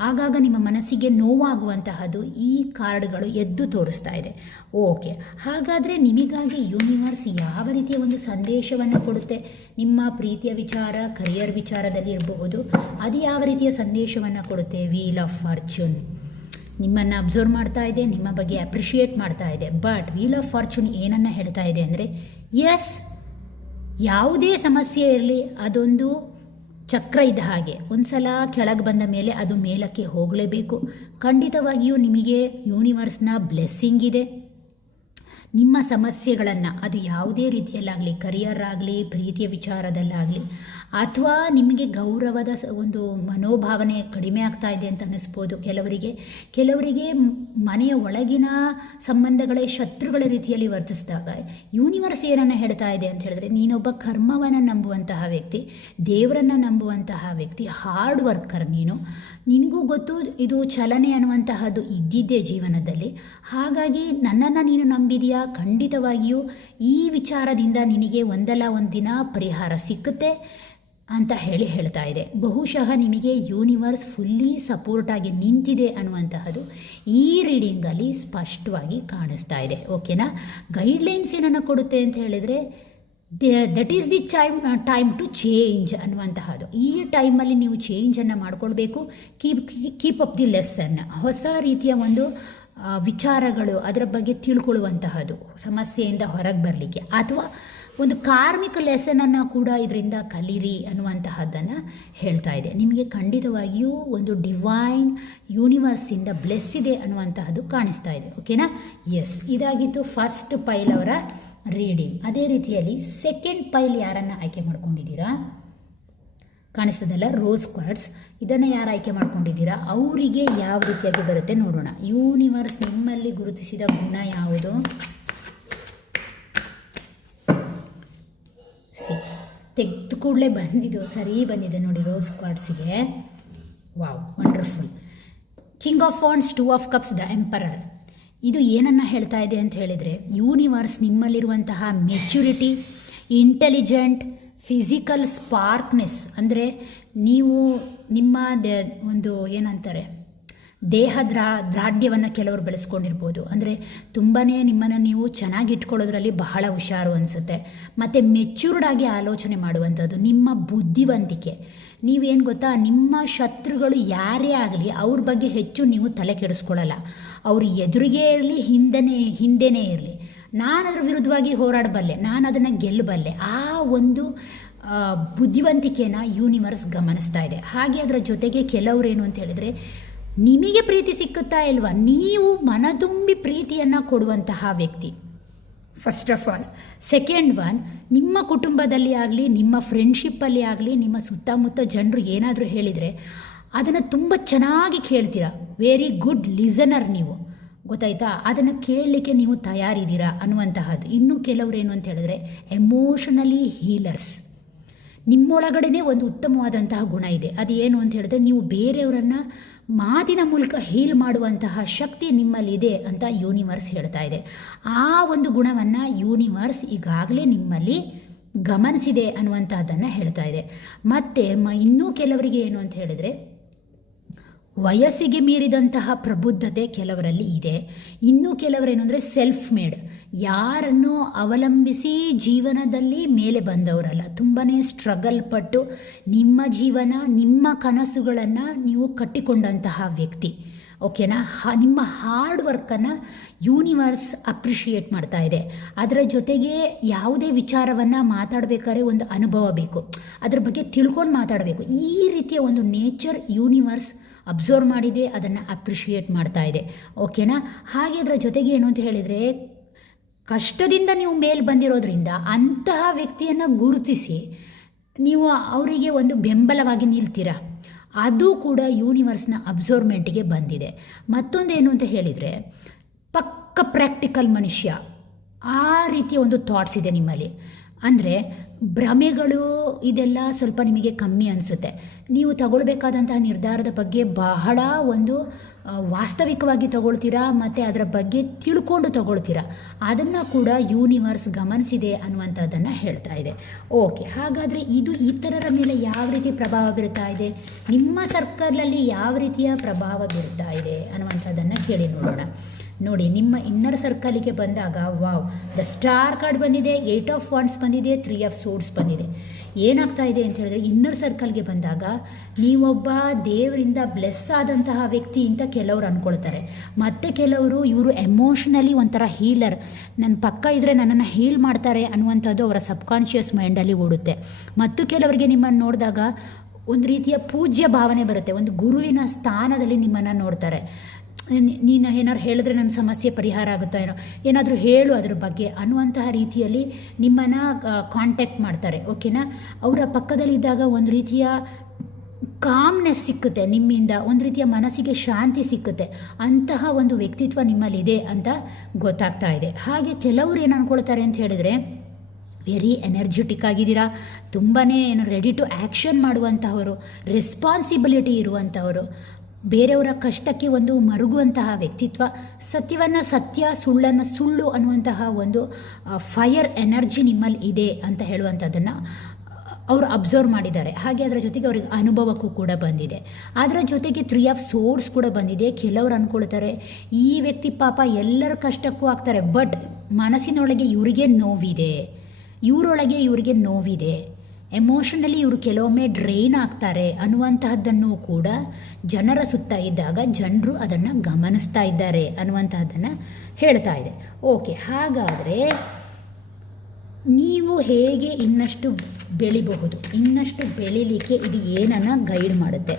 ಆಗಾಗ ನಿಮ್ಮ ಮನಸ್ಸಿಗೆ ನೋವಾಗುವಂತಹದ್ದು ಈ ಕಾರ್ಡ್ಗಳು ಎದ್ದು ತೋರಿಸ್ತಾ ಇದೆ. ಓಕೆ, ಹಾಗಾದರೆ ನಿಮಗಾಗಿ ಯೂನಿವರ್ಸ್ ಯಾವ ರೀತಿಯ ಒಂದು ಸಂದೇಶವನ್ನು ಕೊಡುತ್ತೆ? ನಿಮ್ಮ ಪ್ರೀತಿಯ ವಿಚಾರ, ಕರಿಯರ್ ವಿಚಾರದಲ್ಲಿ ಇರಬಹುದು, ಅದು ಯಾವ ರೀತಿಯ ಸಂದೇಶವನ್ನು ಕೊಡುತ್ತೆ? ವೀಲ್ ಆಫ್ ಫಾರ್ಚೂನ್ ನಿಮ್ಮನ್ನು ಅಬ್ಸರ್ವ್ ಮಾಡ್ತಾ ಇದೆ, ನಿಮ್ಮ ಬಗ್ಗೆ ಅಪ್ರಿಷಿಯೇಟ್ ಮಾಡ್ತಾ ಇದೆ. ಬಟ್ ವೀಲ್ ಆಫ್ ಫಾರ್ಚೂನ್ ಏನನ್ನು ಹೇಳ್ತಾ ಇದೆ ಅಂದರೆ, ಎಸ್, ಯಾವುದೇ ಸಮಸ್ಯೆ ಇರಲಿ ಅದೊಂದು ಚಕ್ರ ಇದ್ದ ಹಾಗೆ, ಒಂದು ಸಲ ಕೆಳಗೆ ಬಂದ ಮೇಲೆ ಅದು ಮೇಲಕ್ಕೆ ಹೋಗಲೇಬೇಕು. ಖಂಡಿತವಾಗಿಯೂ ನಿಮಗೆ ಯೂನಿವರ್ಸ್ನ ಬ್ಲೆಸ್ಸಿಂಗ್ ಇದೆ. ನಿಮ್ಮ ಸಮಸ್ಯೆಗಳನ್ನು, ಅದು ಯಾವುದೇ ರೀತಿಯಲ್ಲಾಗಲಿ, ಕರಿಯರ್ ಆಗಲಿ, ಪ್ರೀತಿಯ ವಿಚಾರದಲ್ಲಾಗಲಿ, ಅಥವಾ ನಿಮಗೆ ಗೌರವದ ಒಂದು ಮನೋಭಾವನೆ ಕಡಿಮೆ ಆಗ್ತಾ ಇದೆ ಅಂತ ಅನ್ನಿಸ್ಬೋದು ಕೆಲವರಿಗೆ ಮನೆಯ ಒಳಗಿನ ಸಂಬಂಧಗಳೇ ಶತ್ರುಗಳ ರೀತಿಯಲ್ಲಿ ವರ್ತಿಸಿದಾಗ ಯೂನಿವರ್ಸ್ ಏನನ್ನು ಹೇಳ್ತಾ ಇದೆ ಅಂತ ಹೇಳಿದ್ರೆ, ನೀನೊಬ್ಬ ಕರ್ಮವನ್ನು ನಂಬುವಂತಹ ವ್ಯಕ್ತಿ, ದೇವರನ್ನು ನಂಬುವಂತಹ ವ್ಯಕ್ತಿ, ಹಾರ್ಡ್ ವರ್ಕರ್ ನಿನಗೂ ಗೊತ್ತು ಇದು ಚಲನೆ ಅನ್ನುವಂತಹದ್ದು ಇದ್ದಿದ್ದೇ ಜೀವನದಲ್ಲಿ. ಹಾಗಾಗಿ ನನ್ನನ್ನು ನೀನು ನಂಬಿದೆಯಾ, ಖಂಡಿತವಾಗಿಯೂ ಈ ವಿಚಾರದಿಂದ ನಿನಗೆ ಒಂದಲ್ಲ ಒಂದು ದಿನ ಪರಿಹಾರ ಸಿಕ್ಕುತ್ತೆ ಅಂತ ಹೇಳ್ತಾ ಇದೆ. ಬಹುಶಃ ನಿಮಗೆ ಯೂನಿವರ್ಸ್ ಫುಲ್ಲಿ ಸಪೋರ್ಟಾಗಿ ನಿಂತಿದೆ ಅನ್ನುವಂತಹದ್ದು ಈ ರೀಡಿಂಗಲ್ಲಿ ಸ್ಪಷ್ಟವಾಗಿ ಕಾಣಿಸ್ತಾ ಇದೆ. ಓಕೆನಾ? ಗೈಡ್ಲೈನ್ಸ್ ಏನನ್ನು ಕೊಡುತ್ತೆ ಅಂತ ಹೇಳಿದರೆ, that is the time to change ಅನ್ನುವಂತಹದ್ದು. ಈ ಟೈಮಲ್ಲಿ ನೀವು ಚೇಂಜನ್ನು ಮಾಡ್ಕೊಳ್ಬೇಕು. ಕೀಪ್ ಅಪ್ ದಿ ಲೆಸನ್, ಹೊಸ ರೀತಿಯ ಒಂದು ವಿಚಾರಗಳು ಅದರ ಬಗ್ಗೆ ತಿಳ್ಕೊಳ್ಳುವಂತಹದ್ದು, ಸಮಸ್ಯೆಯಿಂದ ಹೊರಗೆ ಬರಲಿಕ್ಕೆ, ಅಥವಾ ಒಂದು ಕಾರ್ಮಿಕ ಲೆಸನನ್ನು ಕೂಡ ಇದರಿಂದ ಕಲೀರಿ ಅನ್ನುವಂತಹದ್ದನ್ನು ಹೇಳ್ತಾ ಇದೆ. ನಿಮಗೆ ಖಂಡಿತವಾಗಿಯೂ ಒಂದು ಡಿವೈನ್ ಯೂನಿವರ್ಸಿಂದ ಬ್ಲೆಸ್ ಇದೆ ಅನ್ನುವಂತಹದ್ದು ಕಾಣಿಸ್ತಾ ಇದೆ. ಓಕೆನಾ? ಎಸ್, ಇದಾಗಿತ್ತು ಫಸ್ಟ್ ಪೈಲ್ ಅವರ ರೀಡಿಂಗ್. ಅದೇ ರೀತಿಯಲ್ಲಿ ಸೆಕೆಂಡ್ ಪೈಲ್ ಯಾರನ್ನು ಆಯ್ಕೆ ಮಾಡ್ಕೊಂಡಿದ್ದೀರಾ ಕಾಣಿಸ್ತದಲ್ಲ, ರೋಸ್ ಕ್ವಾರ್ಟ್ಸ್. ಇದನ್ನು ಯಾರು ಆಯ್ಕೆ ಮಾಡ್ಕೊಂಡಿದ್ದೀರಾ ಅವರಿಗೆ ಯಾವ ರೀತಿಯಾಗಿ ಬರುತ್ತೆ ನೋಡೋಣ. ಯೂನಿವರ್ಸ್ ನಿಮ್ಮಲ್ಲಿ ಗುರುತಿಸಿದ ಗುಣ ಯಾವುದು? ತೆಗೆದು ಕೂಡಲೇ ಬಂದಿದ್ದು ಸರಿ ಬಂದಿದೆ ನೋಡಿ ರೋಸ್ ಕ್ವಾರ್ಟ್ಸಿಗೆ. Wow, wonderful. King of wands, two of cups, the emperor. ಇದು ಏನನ್ನು ಹೇಳ್ತಾ ಇದೆ ಅಂತ ಹೇಳಿದರೆ, ಯೂನಿವರ್ಸ್ ನಿಮ್ಮಲ್ಲಿರುವಂತಹ ಮೆಚ್ಯೂರಿಟಿ, ಇಂಟೆಲಿಜೆಂಟ್, ಫಿಸಿಕಲ್ ಸ್ಪಾರ್ಕ್ನೆಸ್, ಅಂದರೆ ನೀವು ನಿಮ್ಮ ಒಂದು ಏನಂತಾರೆ ದೇಹ ದಾರ್ಢ್ಯವನ್ನು ಕೆಲವರು ಬೆಳೆಸ್ಕೊಂಡಿರ್ಬೋದು. ಅಂದರೆ ತುಂಬಾ ನಿಮ್ಮನ್ನು ನೀವು ಚೆನ್ನಾಗಿ ಇಟ್ಕೊಳ್ಳೋದ್ರಲ್ಲಿ ಬಹಳ ಹುಷಾರು ಅನಿಸುತ್ತೆ. ಮತ್ತು ಮೆಚ್ಯೂರ್ಡಾಗಿ ಆಲೋಚನೆ ಮಾಡುವಂಥದ್ದು, ನಿಮ್ಮ ಬುದ್ಧಿವಂತಿಕೆ. ನೀವೇನು ಗೊತ್ತಾ, ನಿಮ್ಮ ಶತ್ರುಗಳು ಯಾರೇ ಆಗಲಿ ಅವ್ರ ಬಗ್ಗೆ ಹೆಚ್ಚು ನೀವು ತಲೆ ಕೆಡಿಸ್ಕೊಳ್ಳಲ್ಲ. ಅವರು ಎದುರಿಗೆ ಇರಲಿ, ಹಿಂದೆನೇ ಇರಲಿ, ನಾನು ಅದರ ವಿರುದ್ಧವಾಗಿ ಹೋರಾಡಬಲ್ಲೆ, ನಾನು ಅದನ್ನು ಗೆಲ್ಲಬಲ್ಲೆ. ಆ ಒಂದು ಬುದ್ಧಿವಂತಿಕೆನ ಯೂನಿವರ್ಸ್ ಗಮನಿಸ್ತಾ ಇದೆ. ಹಾಗೆ ಅದರ ಜೊತೆಗೆ ಕೆಲವರೇನು ಅಂತ ಹೇಳಿದರೆ, ನಿಮಗೆ ಪ್ರೀತಿ ಸಿಕ್ಕುತ್ತಾ ಇಲ್ವಾ, ನೀವು ಮನತುಂಬಿ ಪ್ರೀತಿಯನ್ನು ಕೊಡುವಂತಹ ವ್ಯಕ್ತಿ first of all. Second one, ನಿಮ್ಮ ಕುಟುಂಬದಲ್ಲಿ ಆಗಲಿ, ನಿಮ್ಮ ಫ್ರೆಂಡ್ಶಿಪ್ಪಲ್ಲಿ ಆಗಲಿ, ನಿಮ್ಮ ಸುತ್ತಮುತ್ತ ಜನರು ಏನಾದರೂ ಹೇಳಿದರೆ ಅದನ್ನು ತುಂಬ ಚೆನ್ನಾಗಿ ಕೇಳ್ತೀರಾ. ವೆರಿ ಗುಡ್ ಲಿಸನರ್ ನೀವು, ಗೊತ್ತಾಯ್ತಾ? ಅದನ್ನು ಕೇಳಲಿಕ್ಕೆ ನೀವು ತಯಾರಿದ್ದೀರಾ ಅನ್ನುವಂತಹದ್ದು. ಇನ್ನೂ ಕೆಲವರೇನು ಅಂತ ಹೇಳಿದ್ರೆ ಎಮೋಷನಲಿ ಹೀಲರ್ಸ್. ನಿಮ್ಮೊಳಗಡೆ ಒಂದು ಉತ್ತಮವಾದಂತಹ ಗುಣ ಇದೆ. ಅದು ಏನು ಅಂತ ಹೇಳಿದ್ರೆ, ನೀವು ಬೇರೆಯವರನ್ನು ಮಾತಿನ ಮೂಲಕ ಹೀಲ್ ಮಾಡುವಂತಹ ಶಕ್ತಿ ನಿಮ್ಮಲ್ಲಿದೆ ಅಂತ ಯೂನಿವರ್ಸ್ ಹೇಳ್ತಾ ಇದೆ. ಆ ಒಂದು ಗುಣವನ್ನು ಯೂನಿವರ್ಸ್ ಈಗಾಗಲೇ ನಿಮ್ಮಲ್ಲಿ ಗಮನಿಸಿದೆ ಅನ್ನುವಂಥದ್ದನ್ನು ಹೇಳ್ತಾ ಇದೆ. ಮತ್ತು ಇನ್ನೂ ಕೆಲವರಿಗೆ ಏನು ಅಂತ ಹೇಳಿದರೆ, ವಯಸ್ಸಿಗೆ ಮೀರಿದಂತಹ ಪ್ರಬುದ್ಧತೆ ಕೆಲವರಲ್ಲಿ ಇದೆ. ಇನ್ನೂ ಕೆಲವರೇನು ಅಂದರೆ ಸೆಲ್ಫ್ ಮೇಡ್, ಯಾರನ್ನು ಅವಲಂಬಿಸಿ ಜೀವನದಲ್ಲಿ ಮೇಲೆ ಬಂದವರಲ್ಲ, ತುಂಬಾ ಸ್ಟ್ರಗಲ್ ಪಟ್ಟು ನಿಮ್ಮ ಜೀವನ, ನಿಮ್ಮ ಕನಸುಗಳನ್ನು ನೀವು ಕಟ್ಟಿಕೊಂಡಂತಹ ವ್ಯಕ್ತಿ. ಓಕೆನಾ? ನಿಮ್ಮ ಹಾರ್ಡ್ ವರ್ಕನ್ನು ಯೂನಿವರ್ಸ್ ಅಪ್ರಿಷಿಯೇಟ್ ಮಾಡ್ತಾ ಇದೆ. ಅದರ ಜೊತೆಗೆ ಯಾವುದೇ ವಿಚಾರವನ್ನು ಮಾತಾಡಬೇಕಾದ್ರೆ ಒಂದು ಅನುಭವ ಬೇಕು, ಅದ್ರ ಬಗ್ಗೆ ತಿಳ್ಕೊಂಡು ಮಾತಾಡಬೇಕು. ಈ ರೀತಿಯ ಒಂದು ನೇಚರ್ ಯೂನಿವರ್ಸ್ ಅಬ್ಸರ್ವ್ ಮಾಡಿದೆ, ಅದನ್ನು ಅಪ್ರಿಷಿಯೇಟ್ ಮಾಡ್ತಾ ಇದೆ. ಓಕೆನಾ? ಹಾಗೆ ಅದರ ಜೊತೆಗೆ ಏನು ಅಂತ ಹೇಳಿದರೆ, ಕಷ್ಟದಿಂದ ನೀವು ಮೇಲೆ ಬಂದಿರೋದ್ರಿಂದ ಅಂತಹ ವ್ಯಕ್ತಿಯನ್ನು ಗುರುತಿಸಿ ನೀವು ಅವರಿಗೆ ಒಂದು ಬೆಂಬಲವಾಗಿ ನಿಲ್ತೀರಾ. ಅದು ಕೂಡ ಯೂನಿವರ್ಸ್ನ ಅಬ್ಸರ್ವ್ಮೆಂಟಿಗೆ ಬಂದಿದೆ. ಮತ್ತೊಂದೇನು ಅಂತ ಹೇಳಿದರೆ, ಪಕ್ಕ ಪ್ರಾಕ್ಟಿಕಲ್ ಮನುಷ್ಯ, ಆ ರೀತಿಯ ಒಂದು ಥಾಟ್ಸ್ ಇದೆ ನಿಮ್ಮಲ್ಲಿ. ಅಂದರೆ ಭ್ರಮೆಗಳು ಇದೆಲ್ಲ ಸ್ವಲ್ಪ ನಿಮಗೆ ಕಮ್ಮಿ ಅನಿಸುತ್ತೆ. ನೀವು ತಗೊಳ್ಬೇಕಾದಂತಹ ನಿರ್ಧಾರದ ಬಗ್ಗೆ ಬಹಳ ಒಂದು ವಾಸ್ತವಿಕವಾಗಿ ತಗೊಳ್ತೀರಾ ಮತ್ತು ಅದರ ಬಗ್ಗೆ ತಿಳ್ಕೊಂಡು ತಗೊಳ್ತೀರಾ. ಅದನ್ನು ಕೂಡ ಯೂನಿವರ್ಸ್ ಗಮನಿಸಿದೆ ಅನ್ನುವಂಥದ್ದನ್ನು ಹೇಳ್ತಾ ಇದೆ. ಓಕೆ, ಹಾಗಾದರೆ ಇದು ಇತರರ ಮೇಲೆ ಯಾವ ರೀತಿ ಪ್ರಭಾವ ಬೀರುತ್ತಾ ಇದೆ, ನಿಮ್ಮ ಸರ್ಕಲಲ್ಲಿ ಯಾವ ರೀತಿಯ ಪ್ರಭಾವ ಬೀರುತ್ತಾ ಇದೆ ಅನ್ನುವಂಥದ್ದನ್ನು ಕೇಳಿ ನೋಡೋಣ. ನೋಡಿ, ನಿಮ್ಮ ಇನ್ನರ್ ಸರ್ಕಲಿಗೆ ಬಂದಾಗ ವಾವ್, ದ ಸ್ಟಾರ್ ಕಾರ್ಡ್ ಬಂದಿದೆ, 8 ಆಫ್ ವಾಂಡ್ಸ್ ಬಂದಿದೆ, 3 ಆಫ್ ಸೋರ್ಡ್ಸ್ ಬಂದಿದೆ. ಏನಾಗ್ತಾ ಇದೆ ಅಂತ ಹೇಳಿದ್ರೆ, ಇನ್ನರ್ ಸರ್ಕಲ್ಗೆ ಬಂದಾಗ ನೀವೊಬ್ಬ ದೇವರಿಂದ ಬ್ಲೆಸ್ ಆದಂತಹ ವ್ಯಕ್ತಿ ಅಂತ ಕೆಲವರು ಅಂದ್ಕೊಳ್ತಾರೆ. ಮತ್ತು ಕೆಲವರು ಇವರು ಎಮೋಷ್ನಲಿ ಒಂಥರ ಹೀಲರ್, ನನ್ನ ಪಕ್ಕ ಇದ್ದರೆ ನನ್ನನ್ನು ಹೀಲ್ ಮಾಡ್ತಾರೆ ಅನ್ನುವಂಥದ್ದು ಅವರ ಸಬ್ಕಾನ್ಷಿಯಸ್ ಮೈಂಡಲ್ಲಿ ಓಡುತ್ತೆ. ಮತ್ತು ಕೆಲವರಿಗೆ ನಿಮ್ಮನ್ನು ನೋಡಿದಾಗ ಒಂದು ರೀತಿಯ ಪೂಜ್ಯ ಭಾವನೆ ಬರುತ್ತೆ, ಒಂದು ಗುರುವಿನ ಸ್ಥಾನದಲ್ಲಿ ನಿಮ್ಮನ್ನು ನೋಡ್ತಾರೆ. ನೀನು ಏನಾದ್ರು ಹೇಳಿದ್ರೆ ನನ್ನ ಸಮಸ್ಯೆ ಪರಿಹಾರ ಆಗುತ್ತಾ ಏನೋ, ಏನಾದರೂ ಹೇಳು ಅದ್ರ ಬಗ್ಗೆ ಅನ್ನುವಂತಹ ರೀತಿಯಲ್ಲಿ ನಿಮ್ಮನ್ನು ಕಾಂಟ್ಯಾಕ್ಟ್ ಮಾಡ್ತಾರೆ. ಓಕೆನಾ, ಅವರ ಪಕ್ಕದಲ್ಲಿದ್ದಾಗ ಒಂದು ರೀತಿಯ ಕಾಮ್ನೆಸ್ ಸಿಕ್ಕುತ್ತೆ, ನಿಮ್ಮಿಂದ ಒಂದು ರೀತಿಯ ಮನಸ್ಸಿಗೆ ಶಾಂತಿ ಸಿಕ್ಕುತ್ತೆ. ಅಂತಹ ಒಂದು ವ್ಯಕ್ತಿತ್ವ ನಿಮ್ಮಲ್ಲಿದೆ ಅಂತ ಗೊತ್ತಾಗ್ತಾ ಇದೆ. ಹಾಗೆ ಕೆಲವರು ಏನು ಅಂದ್ಕೊಳ್ತಾರೆ ಅಂತ ಹೇಳಿದರೆ, ವೆರಿ ಎನರ್ಜೆಟಿಕ್ ಆಗಿದ್ದೀರಾ, ತುಂಬಾ ರೆಡಿ ಟು ಆ್ಯಕ್ಷನ್ ಮಾಡುವಂತಹವರು, ರೆಸ್ಪಾನ್ಸಿಬಿಲಿಟಿ ಇರುವಂಥವರು, ಬೇರೆಯವರ ಕಷ್ಟಕ್ಕೆ ಒಂದು ಮರುಗುವಂತಹ ವ್ಯಕ್ತಿತ್ವ, ಸತ್ಯವನ್ನು ಸತ್ಯ, ಸುಳ್ಳನ್ನು ಸುಳ್ಳು ಅನ್ನುವಂತಹ ಒಂದು ಫೈರ್ ಎನರ್ಜಿ ನಿಮ್ಮಲ್ಲಿ ಇದೆ ಅಂತ ಹೇಳುವಂಥದ್ದನ್ನು ಅವರು ಅಬ್ಸರ್ವ್ ಮಾಡಿದ್ದಾರೆ. ಹಾಗೆ ಅದರ ಜೊತೆಗೆ ಅವ್ರಿಗೆ ಅನುಭವಕ್ಕೂ ಕೂಡ ಬಂದಿದೆ. ಅದರ ಜೊತೆಗೆ 3 ಆಫ್ ಸೋರ್ಡ್ಸ್ ಕೂಡ ಬಂದಿದೆ. ಕೆಲವರು ಅಂದ್ಕೊಳ್ತಾರೆ ಈ ವ್ಯಕ್ತಿ ಪಾಪ ಎಲ್ಲರ ಕಷ್ಟಕ್ಕೂ ಆಗ್ತಾರೆ, ಬಟ್ ಮನಸ್ಸಿನೊಳಗೆ ಇವರಿಗೆ ನೋವಿದೆ, ಇವರೊಳಗೆ ಇವರಿಗೆ ನೋವಿದೆ, ಎಮೋಷನಲಿ ಇವರು ಕೆಲವೊಮ್ಮೆ ಡ್ರೈನ್ ಆಗ್ತಾರೆ ಅನ್ನುವಂತಹದ್ದನ್ನು ಕೂಡ ಜನರ ಸುತ್ತ ಇದ್ದಾಗ ಜನರು ಅದನ್ನು ಗಮನಿಸ್ತಾ ಇದ್ದಾರೆ ಅನ್ನುವಂತಹದ್ದನ್ನು ಹೇಳ್ತಾ ಇದೆ. ಓಕೆ, ಹಾಗಾದರೆ ನೀವು ಹೇಗೆ ಇನ್ನಷ್ಟು ಬೆಳಿಬಹುದು, ಇನ್ನಷ್ಟು ಬೆಳಿಲಿಕ್ಕೆ ಇದು ಏನನ್ನು ಗೈಡ್ ಮಾಡುತ್ತೆ,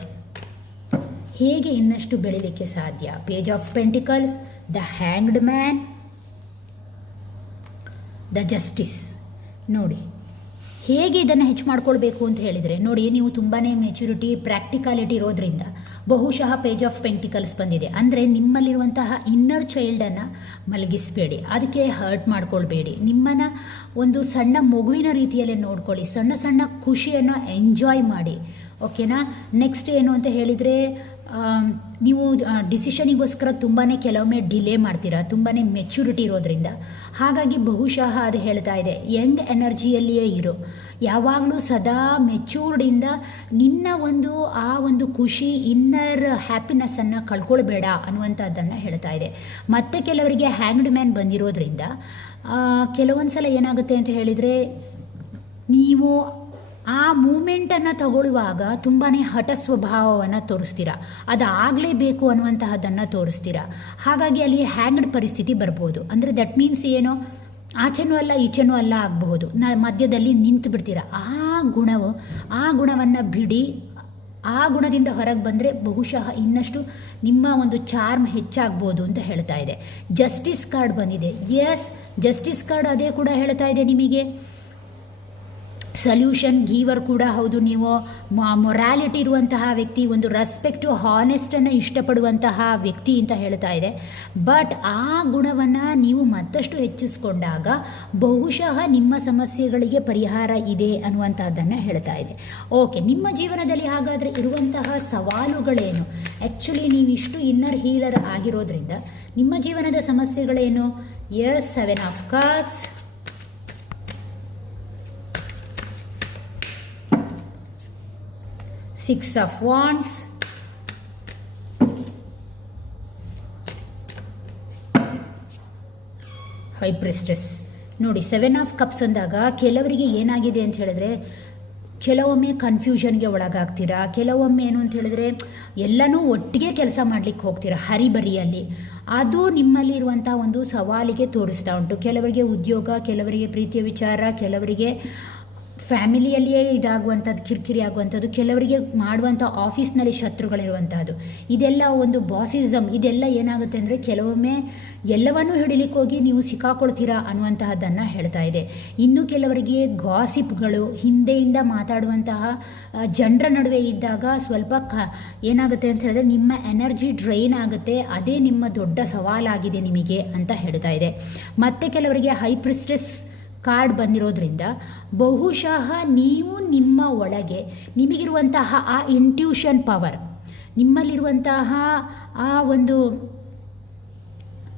ಹೇಗೆ ಇನ್ನಷ್ಟು ಬೆಳಿಲಿಕ್ಕೆ ಸಾಧ್ಯ? Page of pentacles, the hanged man, the justice. ನೋಡಿ, ಹೇಗೆ ಇದನ್ನು ಹೆಚ್ಚು ಮಾಡ್ಕೊಳ್ಬೇಕು ಅಂತ ಹೇಳಿದರೆ, ನೋಡಿ ನೀವು ತುಂಬಾ ಮೆಚುರಿಟಿ, ಪ್ರಾಕ್ಟಿಕಾಲಿಟಿ ಇರೋದ್ರಿಂದ ಬಹುಶಃ ಪೇಜ್ ಆಫ್ ಪೆಂಟಿಕಲ್ಸ್ ಬಂದಿದೆ. ಅಂದರೆ ನಿಮ್ಮಲ್ಲಿರುವಂತಹ ಇನ್ನರ್ ಚೈಲ್ಡನ್ನು ಮಲಗಿಸಬೇಡಿ, ಅದಕ್ಕೆ ಹರ್ಟ್ ಮಾಡ್ಕೊಳ್ಬೇಡಿ, ನಿಮ್ಮನ್ನು ಒಂದು ಸಣ್ಣ ಮಗುವಿನ ರೀತಿಯಲ್ಲೇ ನೋಡ್ಕೊಳ್ಳಿ, ಸಣ್ಣ ಸಣ್ಣ ಖುಷಿಯನ್ನು ಎಂಜಾಯ್ ಮಾಡಿ. ಓಕೆನಾ. ನೆಕ್ಸ್ಟ್ ಏನು ಅಂತ ಹೇಳಿದರೆ, ನೀವು ಡಿಸಿಷನಿಗೋಸ್ಕರ ತುಂಬಾ ಕೆಲವೊಮ್ಮೆ ಡಿಲೇ ಮಾಡ್ತೀರಾ, ತುಂಬಾ ಮೆಚ್ಯೂರಿಟಿ ಇರೋದ್ರಿಂದ. ಹಾಗಾಗಿ ಬಹುಶಃ ಅದು ಹೇಳ್ತಾ ಇದೆ, ಯಂಗ್ ಎನರ್ಜಿಯಲ್ಲಿಯೇ ಇರು, ಯಾವಾಗಲೂ ಸದಾ ಮೆಚ್ಯೂರ್ಡಿಂದ ನಿನ್ನ ಆ ಒಂದು ಖುಷಿ, ಇನ್ನರ್ ಹ್ಯಾಪಿನೆಸ್ಸನ್ನು ಕಳ್ಕೊಳ್ಬೇಡ ಅನ್ನುವಂಥದ್ದನ್ನು ಹೇಳ್ತಾ ಇದೆ. ಮತ್ತು ಕೆಲವರಿಗೆ ಹ್ಯಾಂಗ್ಡ್ ಮ್ಯಾನ್ ಬಂದಿರೋದ್ರಿಂದ ಕೆಲವೊಂದು ಸಲ ಏನಾಗುತ್ತೆ ಅಂತ ಹೇಳಿದರೆ, ನೀವು ಆ ಮೂಮೆಂಟನ್ನು ತಗೊಳ್ಳುವಾಗ ತುಂಬಾ ಹಠ ಸ್ವಭಾವವನ್ನು ತೋರಿಸ್ತೀರಾ, ಅದಾಗಲೇಬೇಕು ಅನ್ನುವಂತಹದ್ದನ್ನು ತೋರಿಸ್ತೀರಾ. ಹಾಗಾಗಿ ಅಲ್ಲಿ ಹ್ಯಾಂಗ್ಡ್ ಪರಿಸ್ಥಿತಿ ಬರ್ಬೋದು. ಅಂದರೆ ದಟ್ ಮೀನ್ಸ್ ಏನು, ಆಚೆನೂ ಅಲ್ಲ ಈಚೆನೂ ಅಲ್ಲ ಆಗಬಹುದು, ಮಧ್ಯದಲ್ಲಿ ನಿಂತು ಬಿಡ್ತೀರಾ. ಆ ಗುಣವನ್ನು ಬಿಡಿ, ಆ ಗುಣದಿಂದ ಹೊರಗೆ ಬಂದರೆ ಬಹುಶಃ ಇನ್ನಷ್ಟು ನಿಮ್ಮ ಒಂದು ಚಾರ್ಮ್ ಹೆಚ್ಚಾಗ್ಬೋದು ಅಂತ ಹೇಳ್ತಾ ಇದೆ. ಜಸ್ಟಿಸ್ ಕಾರ್ಡ್ ಬಂದಿದೆ. ಎಸ್, ಜಸ್ಟಿಸ್ ಕಾರ್ಡ್ ಅದೇ ಕೂಡ ಹೇಳ್ತಾ ಇದೆ ನಿಮಗೆ ಸೊಲ್ಯೂಷನ್ ಗೀವರ್ ಕೂಡ ಹೌದು. ನೀವು ಮೊರಾಲಿಟಿ ಇರುವಂತಹ ವ್ಯಕ್ತಿ, ಒಂದು ರೆಸ್ಪೆಕ್ಟು, ಹಾನೆಸ್ಟನ್ನು ಇಷ್ಟಪಡುವಂತಹ ವ್ಯಕ್ತಿ ಅಂತ ಹೇಳ್ತಾ ಇದೆ. ಬಟ್ ಆ ಗುಣವನ್ನು ನೀವು ಮತ್ತಷ್ಟು ಹೆಚ್ಚಿಸ್ಕೊಂಡಾಗ ಬಹುಶಃ ನಿಮ್ಮ ಸಮಸ್ಯೆಗಳಿಗೆ ಪರಿಹಾರ ಇದೆ ಅನ್ನುವಂಥದ್ದನ್ನು ಹೇಳ್ತಾ ಇದೆ. ಓಕೆ, ನಿಮ್ಮ ಜೀವನದಲ್ಲಿ ಹಾಗಾದರೆ ಇರುವಂತಹ ಸವಾಲುಗಳೇನು? ಆ್ಯಕ್ಚುಲಿ ನೀವಿಷ್ಟು ಇನ್ನರ್ ಹೀಲರ್ ಆಗಿರೋದ್ರಿಂದ ನಿಮ್ಮ ಜೀವನದ ಸಮಸ್ಯೆಗಳೇನು? Yes, 7 of cups, 6 of wands, high priestess. ನೋಡಿ, 7 ಆಫ್ ಕಪ್ಸ್ ಅಂದಾಗ ಕೆಲವರಿಗೆ ಏನಾಗಿದೆ ಅಂತ ಹೇಳಿದ್ರೆ, ಕೆಲವೊಮ್ಮೆ ಕನ್ಫ್ಯೂಷನ್ಗೆ ಒಳಗಾಗ್ತೀರಾ, ಕೆಲವೊಮ್ಮೆ ಏನು ಅಂತ ಹೇಳಿದ್ರೆ ಎಲ್ಲನೂ ಒಟ್ಟಿಗೆ ಕೆಲಸ ಮಾಡಲಿಕ್ಕೆ ಹೋಗ್ತೀರಾ ಹರಿಬರಿಯಲ್ಲಿ. ಅದು ನಿಮ್ಮಲ್ಲಿರುವಂಥ ಒಂದು ಸವಾಲಿಗೆ ತೋರಿಸ್ತಾ ಉಂಟು. ಕೆಲವರಿಗೆ ಉದ್ಯೋಗ, ಕೆಲವರಿಗೆ ಪ್ರೀತಿಯ ವಿಚಾರ, ಕೆಲವರಿಗೆ ಫ್ಯಾಮಿಲಿಯಲ್ಲಿಯೇ ಇದಾಗುವಂಥದ್ದು, ಕಿರಿಕಿರಿ ಆಗುವಂಥದ್ದು, ಕೆಲವರಿಗೆ ಮಾಡುವಂಥ ಆಫೀಸ್ನಲ್ಲಿ ಶತ್ರುಗಳಿರುವಂಥದ್ದು, ಇದೆಲ್ಲ ಒಂದು ಬಾಸಿಸಮ್. ಇದೆಲ್ಲ ಏನಾಗುತ್ತೆ ಅಂದರೆ ಕೆಲವೊಮ್ಮೆ ಎಲ್ಲವನ್ನೂ ಹಿಡಿಲಿಕ್ಕೆ ಹೋಗಿ ನೀವು ಸಿಕ್ಕಾಕೊಳ್ತೀರಾ ಅನ್ನುವಂತಹದ್ದನ್ನು ಹೇಳ್ತಾ ಇದೆ. ಇನ್ನು ಕೆಲವರಿಗೆ ಗಾಸಿಪ್ಗಳು, ಹಿಂದೆಯಿಂದ ಮಾತಾಡುವಂತಹ ಜನರ ನಡುವೆ ಇದ್ದಾಗ ಸ್ವಲ್ಪ ಏನಾಗುತ್ತೆ ಅಂತ ಹೇಳಿದ್ರೆ ನಿಮ್ಮ ಎನರ್ಜಿ ಡ್ರೈನ್ ಆಗುತ್ತೆ. ಅದೇ ನಿಮ್ಮ ದೊಡ್ಡ ಸವಾಲಾಗಿದೆ ನಿಮಗೆ ಅಂತ ಹೇಳ್ತಾ ಇದೆ. ಮತ್ತು ಕೆಲವರಿಗೆ ಹೈ ಪ್ರಿಸ್ಟೆಸ್ ಕಾರ್ಡ್ ಬಂದಿರೋದ್ರಿಂದ ಬಹುಶಃ ನೀವು ನಿಮ್ಮ ಒಳಗೆ ನಿಮಗಿರುವಂತಹ ಆ ಇಂಟ್ಯೂಷನ್ ಪವರ್, ನಿಮ್ಮಲ್ಲಿರುವಂತಹ ಆ ಒಂದು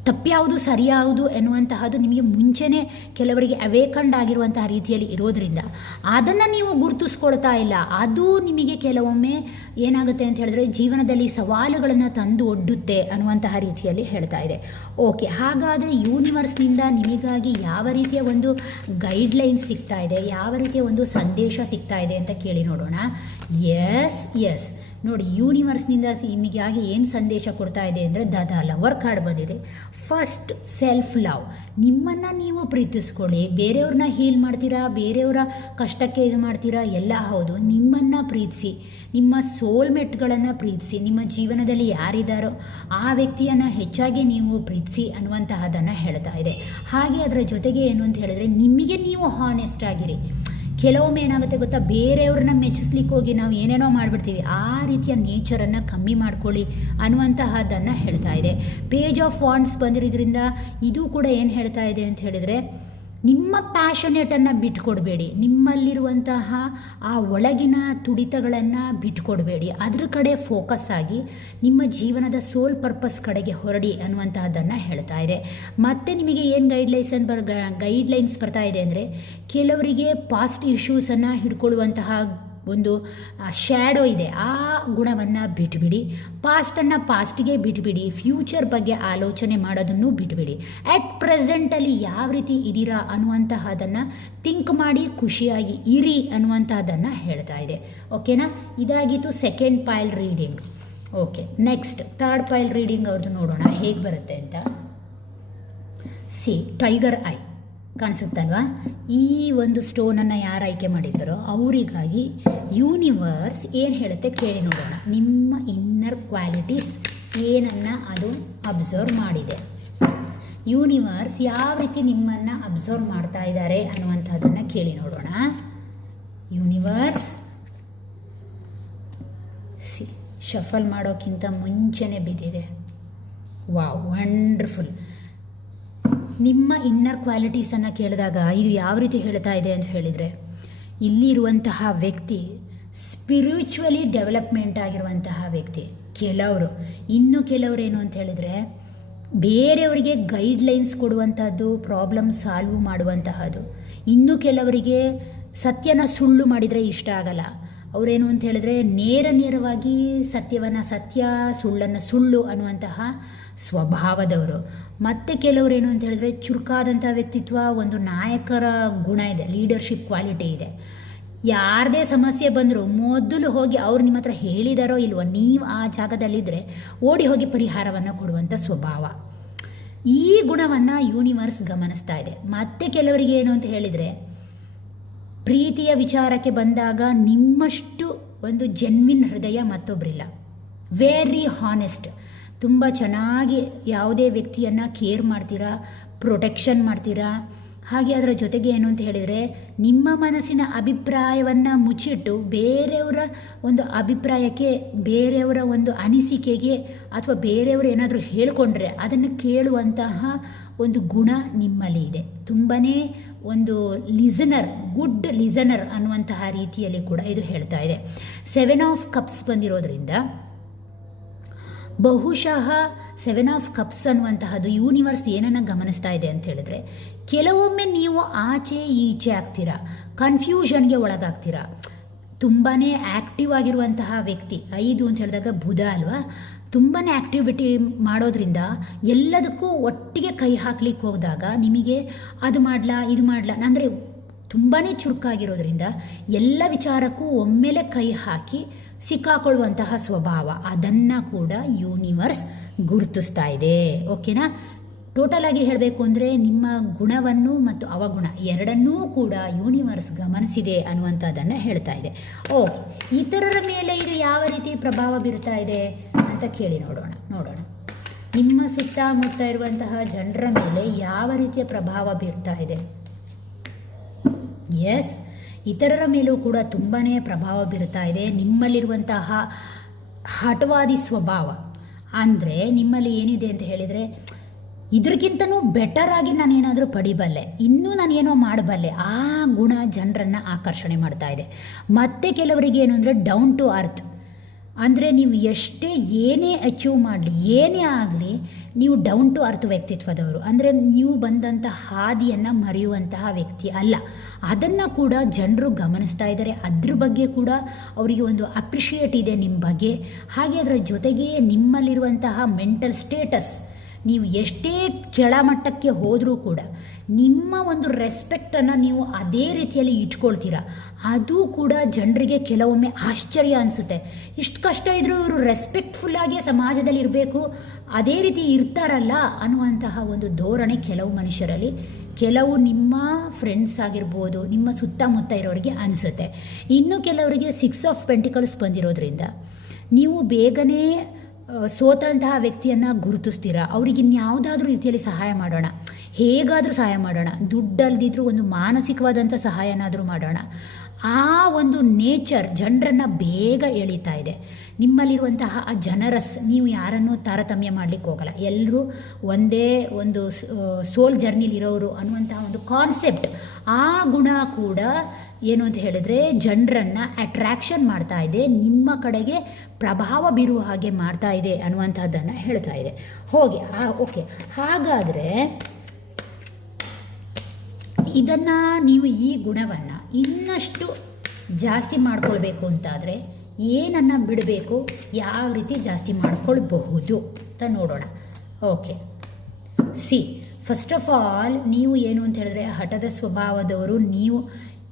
ತಪ್ಪ್ಯಾವುದು ಸರಿಯಾವುದು ಎನ್ನುವಂತಹದ್ದು ನಿಮಗೆ ಮುಂಚೆನೇ ಕೆಲವರಿಗೆ ಅವೇಕಂಡ್ ಆಗಿರುವಂತಹ ರೀತಿಯಲ್ಲಿ ಇರೋದರಿಂದ ಅದನ್ನು ನೀವು ಗುರುತಿಸ್ಕೊಳ್ತಾ ಇಲ್ಲ. ಅದು ನಿಮಗೆ ಕೆಲವೊಮ್ಮೆ ಏನಾಗುತ್ತೆ ಅಂತ ಹೇಳಿದ್ರೆ ಜೀವನದಲ್ಲಿ ಸವಾಲುಗಳನ್ನು ತಂದು ಒಡ್ಡುತ್ತೆ ಅನ್ನುವಂತಹ ರೀತಿಯಲ್ಲಿ ಹೇಳ್ತಾ ಇದೆ. ಓಕೆ, ಹಾಗಾದರೆ ಯೂನಿವರ್ಸ್ನಿಂದ ನಿಮಗಾಗಿ ಯಾವ ರೀತಿಯ ಒಂದು ಗೈಡ್ಲೈನ್ಸ್ ಸಿಗ್ತಾ ಇದೆ, ಯಾವ ರೀತಿಯ ಒಂದು ಸಂದೇಶ ಸಿಗ್ತಾ ಇದೆ ಅಂತ ಕೇಳಿ ನೋಡೋಣ. ಎಸ್ ನೋಡಿ, ಯೂನಿವರ್ಸ್ನಿಂದ ನಿಮಗಾಗಿ ಏನು ಸಂದೇಶ ಕೊಡ್ತಾ ಇದೆ ಅಂದರೆ ದ ಲವರ್ ಕಾರ್ಡ್ ಬಂದಿದೆ. ಫಸ್ಟ್ ಸೆಲ್ಫ್ ಲವ್, ನಿಮ್ಮನ್ನು ನೀವು ಪ್ರೀತಿಸ್ಕೊಳ್ಳಿ. ಬೇರೆಯವ್ರನ್ನ ಹೀಲ್ ಮಾಡ್ತೀರಾ, ಬೇರೆಯವರ ಕಷ್ಟಕ್ಕೆ ಇದು ಮಾಡ್ತೀರಾ, ಎಲ್ಲ ಹೌದು. ನಿಮ್ಮನ್ನು ಪ್ರೀತಿಸಿ, ನಿಮ್ಮ ಸೋಲ್ಮೇಟ್ಗಳನ್ನು ಪ್ರೀತಿಸಿ, ನಿಮ್ಮ ಜೀವನದಲ್ಲಿ ಯಾರಿದ್ದಾರೋ ಆ ವ್ಯಕ್ತಿಯನ್ನು ಹೆಚ್ಚಾಗಿ ನೀವು ಪ್ರೀತಿಸಿ ಅನ್ನುವಂತಹದನ್ನು ಹೇಳ್ತಾ ಇದೆ. ಹಾಗೆ ಅದರ ಜೊತೆಗೆ ಏನು ಅಂತ ಹೇಳಿದ್ರೆ ನಿಮಗೆ ನೀವು ಹಾನೆಸ್ಟ್ ಆಗಿರಿ. ಕೆಲವೊಮ್ಮೆ ಏನಾಗುತ್ತೆ ಗೊತ್ತಾ, ಬೇರೆಯವ್ರನ್ನ ಮೆಚ್ಚಿಸ್ಲಿಕ್ಕೆ ಹೋಗಿ ನಾವು ಏನೇನೋ ಮಾಡಿಬಿಡ್ತೀವಿ. ಆ ರೀತಿಯ ನೇಚರನ್ನು ಕಮ್ಮಿ ಮಾಡ್ಕೊಳ್ಳಿ ಅನ್ನುವಂತಹದ್ದನ್ನು ಹೇಳ್ತಾ ಇದೆ. ಪೇಜ್ ಆಫ್ ವಾಂಡ್ಸ್ ಬಂದಿರೋದ್ರಿಂದ ಇದು ಕೂಡ ಏನು ಹೇಳ್ತಾ ಇದೆ ಅಂತ ಹೇಳಿದರೆ, ನಿಮ್ಮ ಪ್ಯಾಷನೇಟನ್ನು ಬಿಟ್ಕೊಡ್ಬೇಡಿ. ನಿಮ್ಮಲ್ಲಿರುವಂತಹ ಆ ಒಳಗಿನ ತುಡಿತಗಳನ್ನು ಬಿಟ್ಕೊಡ್ಬೇಡಿ. ಅದ್ರ ಕಡೆ ಫೋಕಸ್ ಆಗಿ ನಿಮ್ಮ ಜೀವನದ ಸೋಲ್ ಪರ್ಪಸ್ ಕಡೆಗೆ ಹೊರಡಿ ಅನ್ನುವಂತಹದ್ದನ್ನು ಹೇಳ್ತಾ ಇದೆ. ಮತ್ತು ನಿಮಗೆ ಏನು ಗೈಡ್ಲೈನ್ಸ್ ಬರ್ತಾ ಇದೆ ಅಂದರೆ, ಕೆಲವರಿಗೆ ಪಾಸ್ಟ್ ಇಶ್ಯೂಸನ್ನು ಹಿಡ್ಕೊಳ್ಳುವಂತಹ ಒಂದು ಶ್ಯಾಡೋ ಇದೆ, ಆ ಗುಣವನ್ನು ಬಿಟ್ಬಿಡಿ. ಪಾಸ್ಟನ್ನು ಪಾಸ್ಟಿಗೆ ಬಿಟ್ಬಿಡಿ. ಫ್ಯೂಚರ್ ಬಗ್ಗೆ ಆಲೋಚನೆ ಮಾಡೋದನ್ನು ಬಿಟ್ಬಿಡಿ. ಅಟ್ ಪ್ರೆಸೆಂಟಲ್ಲಿ ಯಾವ ರೀತಿ ಇದ್ದೀರಾ ಅನ್ನುವಂತಹದನ್ನು ಥಿಂಕ್ ಮಾಡಿ ಖುಷಿಯಾಗಿ ಇರಿ ಅನ್ನುವಂತಹದನ್ನು ಹೇಳ್ತಾ ಇದೆ. ಓಕೆನಾ, ಇದಾಗಿತ್ತು second pile reading. Okay, next third pile reading ಅವ್ರದ್ದು ನೋಡೋಣ ಹೇಗೆ ಬರುತ್ತೆ ಅಂತ. ಟೈಗರ್ ಐ ಕಾಣಿಸುತ್ತಲ್ವಾ? ಈ ಒಂದು ಸ್ಟೋನನ್ನು ಯಾರು ಆಯ್ಕೆ ಮಾಡಿದ್ದಾರೋ ಅವರಿಗಾಗಿ ಯೂನಿವರ್ಸ್ ಏನು ಹೇಳುತ್ತೆ ಕೇಳಿ ನೋಡೋಣ. ನಿಮ್ಮ ಇನ್ನರ್ ಕ್ವಾಲಿಟೀಸ್ ಏನನ್ನು ಅದು ಅಬ್ಸರ್ವ್ ಮಾಡಿದೆ. ಯೂನಿವರ್ಸ್ ಯಾವ ರೀತಿ ನಿಮ್ಮನ್ನು ಅಬ್ಸರ್ವ್ ಮಾಡ್ತಾ ಇದ್ದಾರೆ ಅನ್ನುವಂಥದ್ದನ್ನು ಕೇಳಿ ನೋಡೋಣ. ಯೂನಿವರ್ಸ್ ಶಫಲ್ ಮಾಡೋಕ್ಕಿಂತ ಮುಂಚೆನೇ ಬಿದ್ದಿದೆ. Wow, wonderful. ನಿಮ್ಮ ಇನ್ನರ್ ಕ್ವಾಲಿಟೀಸನ್ನು ಕೇಳಿದಾಗ ಇದು ಯಾವ ರೀತಿ ಹೇಳ್ತಾ ಇದೆ ಅಂತ ಹೇಳಿದರೆ, ಇಲ್ಲಿರುವಂತಹ ವ್ಯಕ್ತಿ ಸ್ಪಿರಿಚುವಲಿ ಡೆವಲಪ್ಮೆಂಟ್ ಆಗಿರುವಂತಹ ವ್ಯಕ್ತಿ. ಇನ್ನು ಕೆಲವರು ಏನು ಅಂತ ಹೇಳಿದರೆ ಬೇರೆಯವರಿಗೆ ಗೈಡ್ಲೈನ್ಸ್ ಕೊಡುವಂಥದ್ದು, ಪ್ರಾಬ್ಲಮ್ ಸಾಲ್ವ್ ಮಾಡುವಂತಹದ್ದು. ಇನ್ನು ಕೆಲವರಿಗೆ ಸತ್ಯನ ಸುಳ್ಳು ಮಾಡಿದರೆ ಇಷ್ಟ ಆಗಲ್ಲ. ಅವರೇನು ಅಂತ ಹೇಳಿದ್ರೆ ನೇರವಾಗಿ ಸತ್ಯ ಸುಳ್ಳನ್ನು ಸುಳ್ಳು ಅನ್ನುವಂತಹ ಸ್ವಭಾವದವರು. ಮತ್ತು ಕೆಲವರು ಏನು ಅಂತ ಹೇಳಿದ್ರೆ ಚುರುಕಾದಂಥ ವ್ಯಕ್ತಿತ್ವ, ಒಂದು ನಾಯಕರ ಗುಣ ಇದೆ, ಲೀಡರ್ಶಿಪ್ ಕ್ವಾಲಿಟಿ ಇದೆ. ಯಾರದೇ ಸಮಸ್ಯೆ ಬಂದರೂ ಮೊದಲು ಹೋಗಿ ಅವ್ರು ನಿಮ್ಮ ಹತ್ರ ಹೇಳಿದಾರೋ ಇಲ್ವೋ, ನೀವು ಆ ಜಾಗದಲ್ಲಿದ್ದರೆ ಓಡಿ ಹೋಗಿ ಪರಿಹಾರವನ್ನು ಕೊಡುವಂಥ ಸ್ವಭಾವ. ಈ ಗುಣವನ್ನು ಯೂನಿವರ್ಸ್ ಗಮನಿಸ್ತಾ ಇದೆ. ಮತ್ತು ಕೆಲವರಿಗೆ ಏನು ಅಂತ ಹೇಳಿದರೆ ಪ್ರೀತಿಯ ವಿಚಾರಕ್ಕೆ ಬಂದಾಗ ನಿಮ್ಮಷ್ಟು ಒಂದು ಜೆನ್ವಿನ್ ಹೃದಯ ಮತ್ತೊಬ್ಬರಿಲ್ಲ. ವೆರಿ ಹಾನೆಸ್ಟ್, ತುಂಬ ಚೆನ್ನಾಗಿ ಯಾವುದೇ ವ್ಯಕ್ತಿಯನ್ನು ಕೇರ್ ಮಾಡ್ತೀರಾ, ಪ್ರೊಟೆಕ್ಷನ್ ಮಾಡ್ತೀರಾ. ಹಾಗೆ ಅದರ ಜೊತೆಗೆ ಏನು ಅಂತ ಹೇಳಿದರೆ ನಿಮ್ಮ ಮನಸ್ಸಿನ ಅಭಿಪ್ರಾಯವನ್ನು ಮುಚ್ಚಿಟ್ಟು ಬೇರೆಯವರ ಒಂದು ಅಭಿಪ್ರಾಯಕ್ಕೆ, ಬೇರೆಯವರ ಒಂದು ಅನಿಸಿಕೆಗೆ ಅಥವಾ ಬೇರೆಯವರು ಏನಾದರೂ ಹೇಳಿಕೊಂಡ್ರೆ ಅದನ್ನು ಕೇಳುವಂತಹ ಒಂದು ಗುಣ ನಿಮ್ಮಲ್ಲಿ ಇದೆ. ತುಂಬಾ ಒಂದು ಗುಡ್ ಲಿಸನರ್ ಅನ್ನುವಂತಹ ರೀತಿಯಲ್ಲಿ ಕೂಡ ಇದು ಹೇಳ್ತಾ ಇದೆ. 7 ಆಫ್ ಕಪ್ಸ್ ಬಂದಿರೋದ್ರಿಂದ ಬಹುಶಃ 7 ಆಫ್ ಕಪ್ಸ್ ಅನ್ನುವಂತಹದ್ದು ಯೂನಿವರ್ಸ್ ಏನನ್ನು ಗಮನಿಸ್ತಾ ಇದೆ ಅಂತ ಹೇಳಿದ್ರೆ, ಕೆಲವೊಮ್ಮೆ ನೀವು ಆಚೆ ಈಚೆ ಆಗ್ತೀರಾ, ಕನ್ಫ್ಯೂಷನ್ಗೆ ಒಳಗಾಗ್ತೀರಾ. ತುಂಬಾ ಆ್ಯಕ್ಟಿವ್ ಆಗಿರುವಂತಹ ವ್ಯಕ್ತಿ 5 ಅಂತ ಹೇಳಿದಾಗ ಬುಧ ಅಲ್ವಾ, ತುಂಬಾ ಆ್ಯಕ್ಟಿವಿಟಿ ಮಾಡೋದ್ರಿಂದ ಎಲ್ಲದಕ್ಕೂ ಒಟ್ಟಿಗೆ ಕೈ ಹಾಕ್ಲಿಕ್ಕೆ ಹೋದಾಗ ನಿಮಗೆ ಅದು ಮಾಡಲಾ ಇದು ಮಾಡಲಾ ಅಂದರೆ ತುಂಬಾ ಚುರುಕಾಗಿರೋದ್ರಿಂದ ಎಲ್ಲ ವಿಚಾರಕ್ಕೂ ಒಮ್ಮೆಲೆ ಕೈ ಹಾಕಿ ಸಿಕ್ಕಾಕೊಳ್ಳುವಂತಹ ಸ್ವಭಾವ, ಅದನ್ನು ಕೂಡ ಯೂನಿವರ್ಸ್ ಗುರುತಿಸ್ತಾ ಇದೆ. ಓಕೆನಾ, ಟೋಟಲ್ ಆಗಿ ಹೇಳಬೇಕು ಅಂದರೆ ನಿಮ್ಮ ಗುಣವನ್ನು ಮತ್ತು ಅವಗುಣ ಎರಡನ್ನೂ ಕೂಡ ಯೂನಿವರ್ಸ್ ಗಮನಿಸಿದೆ ಅನ್ನುವಂಥದ್ದನ್ನು ಹೇಳ್ತಾ ಇದೆ. ಓಕೆ, ಇತರರ ಮೇಲೆ ಇದು ಯಾವ ರೀತಿ ಪ್ರಭಾವ ಬೀರ್ತಾ ಇದೆ ಅಂತ ಕೇಳಿ ನೋಡೋಣ. ನಿಮ್ಮ ಸುತ್ತಮುತ್ತ ಇರುವಂತಹ ಜನರ ಮೇಲೆ ಯಾವ ರೀತಿಯ ಪ್ರಭಾವ ಬೀರ್ತಾ ಇದೆ? ಎಸ್, ಇತರರ ಮೇಲೂ ಕೂಡ ತುಂಬಾ ಪ್ರಭಾವ ಬೀರುತ್ತಾ ಇದೆ. ನಿಮ್ಮಲ್ಲಿರುವಂತಹ ಹಠವಾದಿ ಸ್ವಭಾವ ಅಂದರೆ ನಿಮ್ಮಲ್ಲಿ ಏನಿದೆ ಅಂತ ಹೇಳಿದರೆ ಇದ್ರಿಗಿಂತನೂ ಬೆಟರ್ ಆಗಿ ನಾನೇನಾದರೂ ಪಡಿಬಲ್ಲೆ, ಇನ್ನೂ ನಾನೇನೋ ಮಾಡಬಲ್ಲೆ, ಆ ಗುಣ ಜನರನ್ನು ಆಕರ್ಷಣೆ ಮಾಡ್ತಾ ಇದೆ. ಮತ್ತು ಕೆಲವರಿಗೆ ಏನು ಅಂದರೆ ಡೌನ್ ಟು ಅರ್ತ್, ಅಂದರೆ ನೀವು ಎಷ್ಟೇ ಏನೇ ಅಚೀವ್ ಮಾಡಲಿ, ಏನೇ ಆಗಲಿ, ನೀವು ಡೌನ್ ಟು ಅರ್ತ್ ವ್ಯಕ್ತಿತ್ವದವರು. ಅಂದರೆ ನೀವು ಬಂದಂಥ ಹಾದಿಯನ್ನು ಮರೆಯುವಂತಹ ವ್ಯಕ್ತಿ ಅಲ್ಲ. ಅದನ್ನು ಕೂಡ ಜನರು ಗಮನಿಸ್ತಾ ಇದ್ದಾರೆ. ಅದ್ರ ಬಗ್ಗೆ ಕೂಡ ಅವರಿಗೆ ಒಂದು ಅಪ್ರಿಷಿಯೇಟ್ ಇದೆ ನಿಮ್ಮ ಬಗ್ಗೆ. ಹಾಗೆ ಅದರ ಜೊತೆಗೆ ನಿಮ್ಮಲ್ಲಿರುವಂತಹ ಮೆಂಟಲ್ ಸ್ಟೇಟಸ್, ನೀವು ಎಷ್ಟೇ ಕೆಳಮಟ್ಟಕ್ಕೆ ಹೋದರೂ ಕೂಡ ನಿಮ್ಮ ಒಂದು ರೆಸ್ಪೆಕ್ಟನ್ನು ನೀವು ಅದೇ ರೀತಿಯಲ್ಲಿ ಇಟ್ಕೊಳ್ತೀರ. ಅದು ಕೂಡ ಜನರಿಗೆ ಕೆಲವೊಮ್ಮೆ ಆಶ್ಚರ್ಯ ಅನಿಸುತ್ತೆ. ಇಷ್ಟು ಕಷ್ಟ ಇದ್ದರೂ ಇವರು ರೆಸ್ಪೆಕ್ಟ್ಫುಲ್ಲಾಗಿ ಸಮಾಜದಲ್ಲಿ ಇರಬೇಕು, ಅದೇ ರೀತಿ ಇರ್ತಾರಲ್ಲ ಅನ್ನುವಂತಹ ಒಂದು ಧೋರಣೆ ಕೆಲವು ಮನುಷ್ಯರಲ್ಲಿ, ಕೆಲವು ನಿಮ್ಮ ಫ್ರೆಂಡ್ಸ್ ಆಗಿರ್ಬೋದು, ನಿಮ್ಮ ಸುತ್ತಮುತ್ತ ಇರೋರಿಗೆ ಅನಿಸುತ್ತೆ. ಇನ್ನು ಕೆಲವರಿಗೆ 6 ಆಫ್ ಪೆಂಟಿಕಲ್ಸ್ ಬಂದಿರೋದ್ರಿಂದ ನೀವು ಬೇಗನೆ ಸೋತಂತಹ ವ್ಯಕ್ತಿಯನ್ನು ಗುರುತಿಸ್ತೀರ. ಅವ್ರಿಗೆ ಇನ್ಯಾವುದಾದ್ರೂ ರೀತಿಯಲ್ಲಿ ಸಹಾಯ ಮಾಡೋಣ, ಹೇಗಾದರೂ ಸಹಾಯ ಮಾಡೋಣ, ದುಡ್ಡಲ್ದಿದ್ರೂ ಒಂದು ಮಾನಸಿಕವಾದಂಥ ಸಹಾಯನಾದರೂ ಮಾಡೋಣ. ಆ ಒಂದು ನೇಚರ್ ಜನರನ್ನು ಬೇಗ ಎಳೀತಾ ಇದೆ. ನಿಮ್ಮಲ್ಲಿರುವಂತಹ ಆ ಜನರಸ್, ನೀವು ಯಾರನ್ನೂ ತಾರತಮ್ಯ ಮಾಡಲಿಕ್ಕೆ ಹೋಗಲ್ಲ, ಎಲ್ಲರೂ ಒಂದೇ ಒಂದು ಸೋಲ್ ಜರ್ನಿಲಿರೋರು ಅನ್ನುವಂತಹ ಒಂದು ಕಾನ್ಸೆಪ್ಟ್, ಆ ಗುಣ ಕೂಡ ಏನು ಅಂತ ಹೇಳಿದ್ರೆ ಜನರನ್ನು ಅಟ್ರ್ಯಾಕ್ಷನ್ ಮಾಡ್ತಾ ಇದೆ, ನಿಮ್ಮ ಕಡೆಗೆ ಪ್ರಭಾವ ಬೀರುವ ಹಾಗೆ ಮಾಡ್ತಾ ಇದೆ ಅನ್ನುವಂಥದ್ದನ್ನು ಹೇಳ್ತಾ ಇದೆ. ಓಕೆ, ಹಾಗಾದರೆ ಇದನ್ನು ನೀವು ಈ ಗುಣವನ್ನು ಇನ್ನಷ್ಟು ಜಾಸ್ತಿ ಮಾಡ್ಕೊಳ್ಬೇಕು ಅಂತಾದರೆ ಏನನ್ನು ಬಿಡಬೇಕು, ಯಾವ ರೀತಿ ಜಾಸ್ತಿ ಮಾಡ್ಕೊಳ್ಬಹುದು ಅಂತ ನೋಡೋಣ. ಓಕೆ, ಫಸ್ಟ್ ಆಫ್ ಆಲ್ ನೀವು ಏನು ಅಂತ ಹೇಳಿದ್ರೆ ಹಠದ ಸ್ವಭಾವದವರು. ನೀವು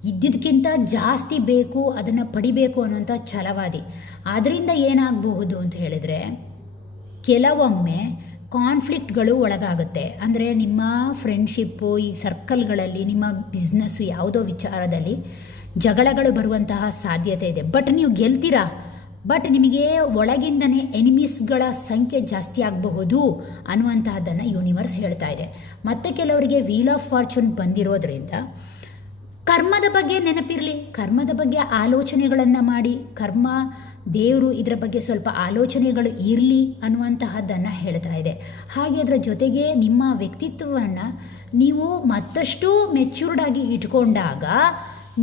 ಇದ್ದಿದ್ದಕ್ಕಿಂತ ಜಾಸ್ತಿ ಬೇಕು, ಅದನ್ನು ಪಡಿಬೇಕು ಅನ್ನೋಂಥ ಛಲವಾದಿ. ಆದ್ದರಿಂದ ಏನಾಗಬಹುದು ಅಂತ ಹೇಳಿದರೆ ಕೆಲವೊಮ್ಮೆ ಕಾನ್ಫ್ಲಿಕ್ಟ್ಗಳು ಒಳಗಾಗುತ್ತೆ. ಅಂದರೆ ನಿಮ್ಮ ಫ್ರೆಂಡ್ಶಿಪ್ಪು, ಈ ಸರ್ಕಲ್ಗಳಲ್ಲಿ, ನಿಮ್ಮ ಬಿಸ್ನೆಸ್ಸು ಯಾವುದೋ ವಿಚಾರದಲ್ಲಿ ಜಗಳಗಳು ಬರುವಂತಹ ಸಾಧ್ಯತೆ ಇದೆ. ಬಟ್ ನೀವು ಗೆಲ್ತೀರಾ, ಬಟ್ ನಿಮಗೆ ಒಳಗಿಂದನೇ ಎನಿಮೀಸ್ಗಳ ಸಂಖ್ಯೆ ಜಾಸ್ತಿ ಆಗಬಹುದು ಅನ್ನುವಂತಹದ್ದನ್ನು ಯೂನಿವರ್ಸ್ ಹೇಳ್ತಾ ಇದೆ. ಮತ್ತು ಕೆಲವರಿಗೆ ವೀಲ್ ಆಫ್ ಫಾರ್ಚೂನ್ ಬಂದಿರೋದ್ರಿಂದ ಕರ್ಮದ ಬಗ್ಗೆ ನೆನಪಿರಲಿ, ಕರ್ಮದ ಬಗ್ಗೆ ಆಲೋಚನೆಗಳನ್ನು ಮಾಡಿ, ಕರ್ಮ ದೇವರು ಇದರ ಬಗ್ಗೆ ಸ್ವಲ್ಪ ಆಲೋಚನೆಗಳು ಇರಲಿ ಅನ್ನುವಂತಹದ್ದನ್ನು ಹೇಳ್ತಾ ಇದೆ. ಹಾಗೆ ಅದರ ಜೊತೆಗೆ ನಿಮ್ಮ ವ್ಯಕ್ತಿತ್ವವನ್ನು ನೀವು ಮತ್ತಷ್ಟು ಮೆಚ್ಯೂರ್ಡ್ ಆಗಿ ಇಟ್ಕೊಂಡಾಗ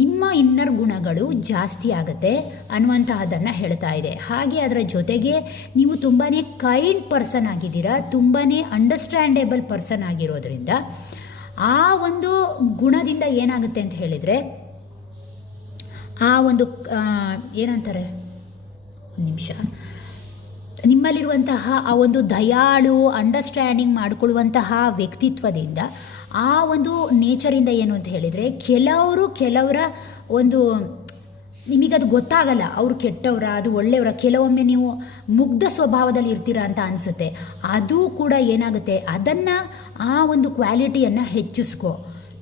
ನಿಮ್ಮ ಇನ್ನರ್ ಗುಣಗಳು ಜಾಸ್ತಿ ಆಗುತ್ತೆ ಅನ್ನುವಂತಹದ್ದನ್ನು ಹೇಳ್ತಾ ಇದೆ. ಹಾಗೆ ಅದರ ಜೊತೆಗೆ ನೀವು ತುಂಬಾ ಕೈಂಡ್ ಪರ್ಸನ್ ಆಗಿದ್ದೀರಾ, ತುಂಬಾ ಅಂಡರ್ಸ್ಟ್ಯಾಂಡೇಬಲ್ ಪರ್ಸನ್ ಆಗಿರೋದ್ರಿಂದ ಆ ಒಂದು ಗುಣದಿಂದ ಏನಾಗುತ್ತೆ ಅಂತ ಹೇಳಿದರೆ, ಆ ಒಂದು ಏನಂತಾರೆ, ನಿಮಿಷ, ನಿಮ್ಮಲ್ಲಿರುವಂತಹ ಆ ಒಂದು ದಯಾಳು, ಅಂಡರ್ಸ್ಟ್ಯಾಂಡಿಂಗ್ ಮಾಡಿಕೊಳ್ಳುವಂತಹ ವ್ಯಕ್ತಿತ್ವದಿಂದ, ಆ ಒಂದು ನೇಚರಿಂದ ಏನು ಅಂತ ಹೇಳಿದರೆ ಕೆಲವರ ಒಂದು ನಿಮಗದು ಗೊತ್ತಾಗಲ್ಲ, ಅವರು ಕೆಟ್ಟವರ ಅದು ಒಳ್ಳೆಯವರ. ಕೆಲವೊಮ್ಮೆ ನೀವು ಮುಗ್ಧ ಸ್ವಭಾವದಲ್ಲಿ ಇರ್ತೀರಾ ಅಂತ ಅನಿಸುತ್ತೆ. ಅದು ಕೂಡ ಏನಾಗುತ್ತೆ, ಅದನ್ನು ಆ ಒಂದು ಕ್ವಾಲಿಟಿಯನ್ನು ಹೆಚ್ಚಿಸ್ಕೋ,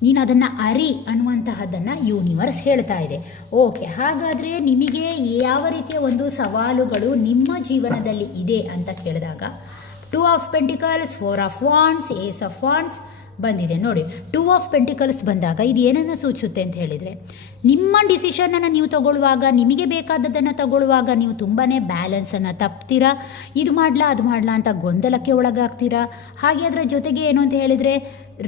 ನೀನು ಅದನ್ನು ಅರಿ ಅನ್ನುವಂತಹದ್ದನ್ನು ಯೂನಿವರ್ಸ್ ಹೇಳ್ತಾ ಇದೆ. ಓಕೆ, ಹಾಗಾದರೆ ನಿಮಗೆ ಯಾವ ರೀತಿಯ ಒಂದು ಸವಾಲುಗಳು ನಿಮ್ಮ ಜೀವನದಲ್ಲಿ ಇದೆ ಅಂತ ಕೇಳಿದಾಗ 2 of pentacles, 4 of wands, ace of wands ಬಂದಿದೆ. ನೋಡಿ, 2 ಆಫ್ ಪೆಂಟಿಕಲ್ಸ್ ಬಂದಾಗ ಇದು ಏನನ್ನು ಸೂಚಿಸುತ್ತೆ ಅಂತ ಹೇಳಿದರೆ, ನಿಮ್ಮ ಡಿಸಿಷನನ್ನು ನೀವು ತಗೊಳ್ಳುವಾಗ, ನಿಮಗೆ ಬೇಕಾದದ್ದನ್ನು ತಗೊಳ್ಳುವಾಗ ನೀವು ತುಂಬಾ ಬ್ಯಾಲೆನ್ಸನ್ನು ತಪ್ತೀರಾ. ಇದು ಮಾಡಲಾ ಅದು ಮಾಡಲಾ ಅಂತ ಗೊಂದಲಕ್ಕೆ ಒಳಗಾಗ್ತೀರಾ. ಹಾಗೆ ಅದರ ಜೊತೆಗೆ ಏನು ಅಂತ ಹೇಳಿದರೆ,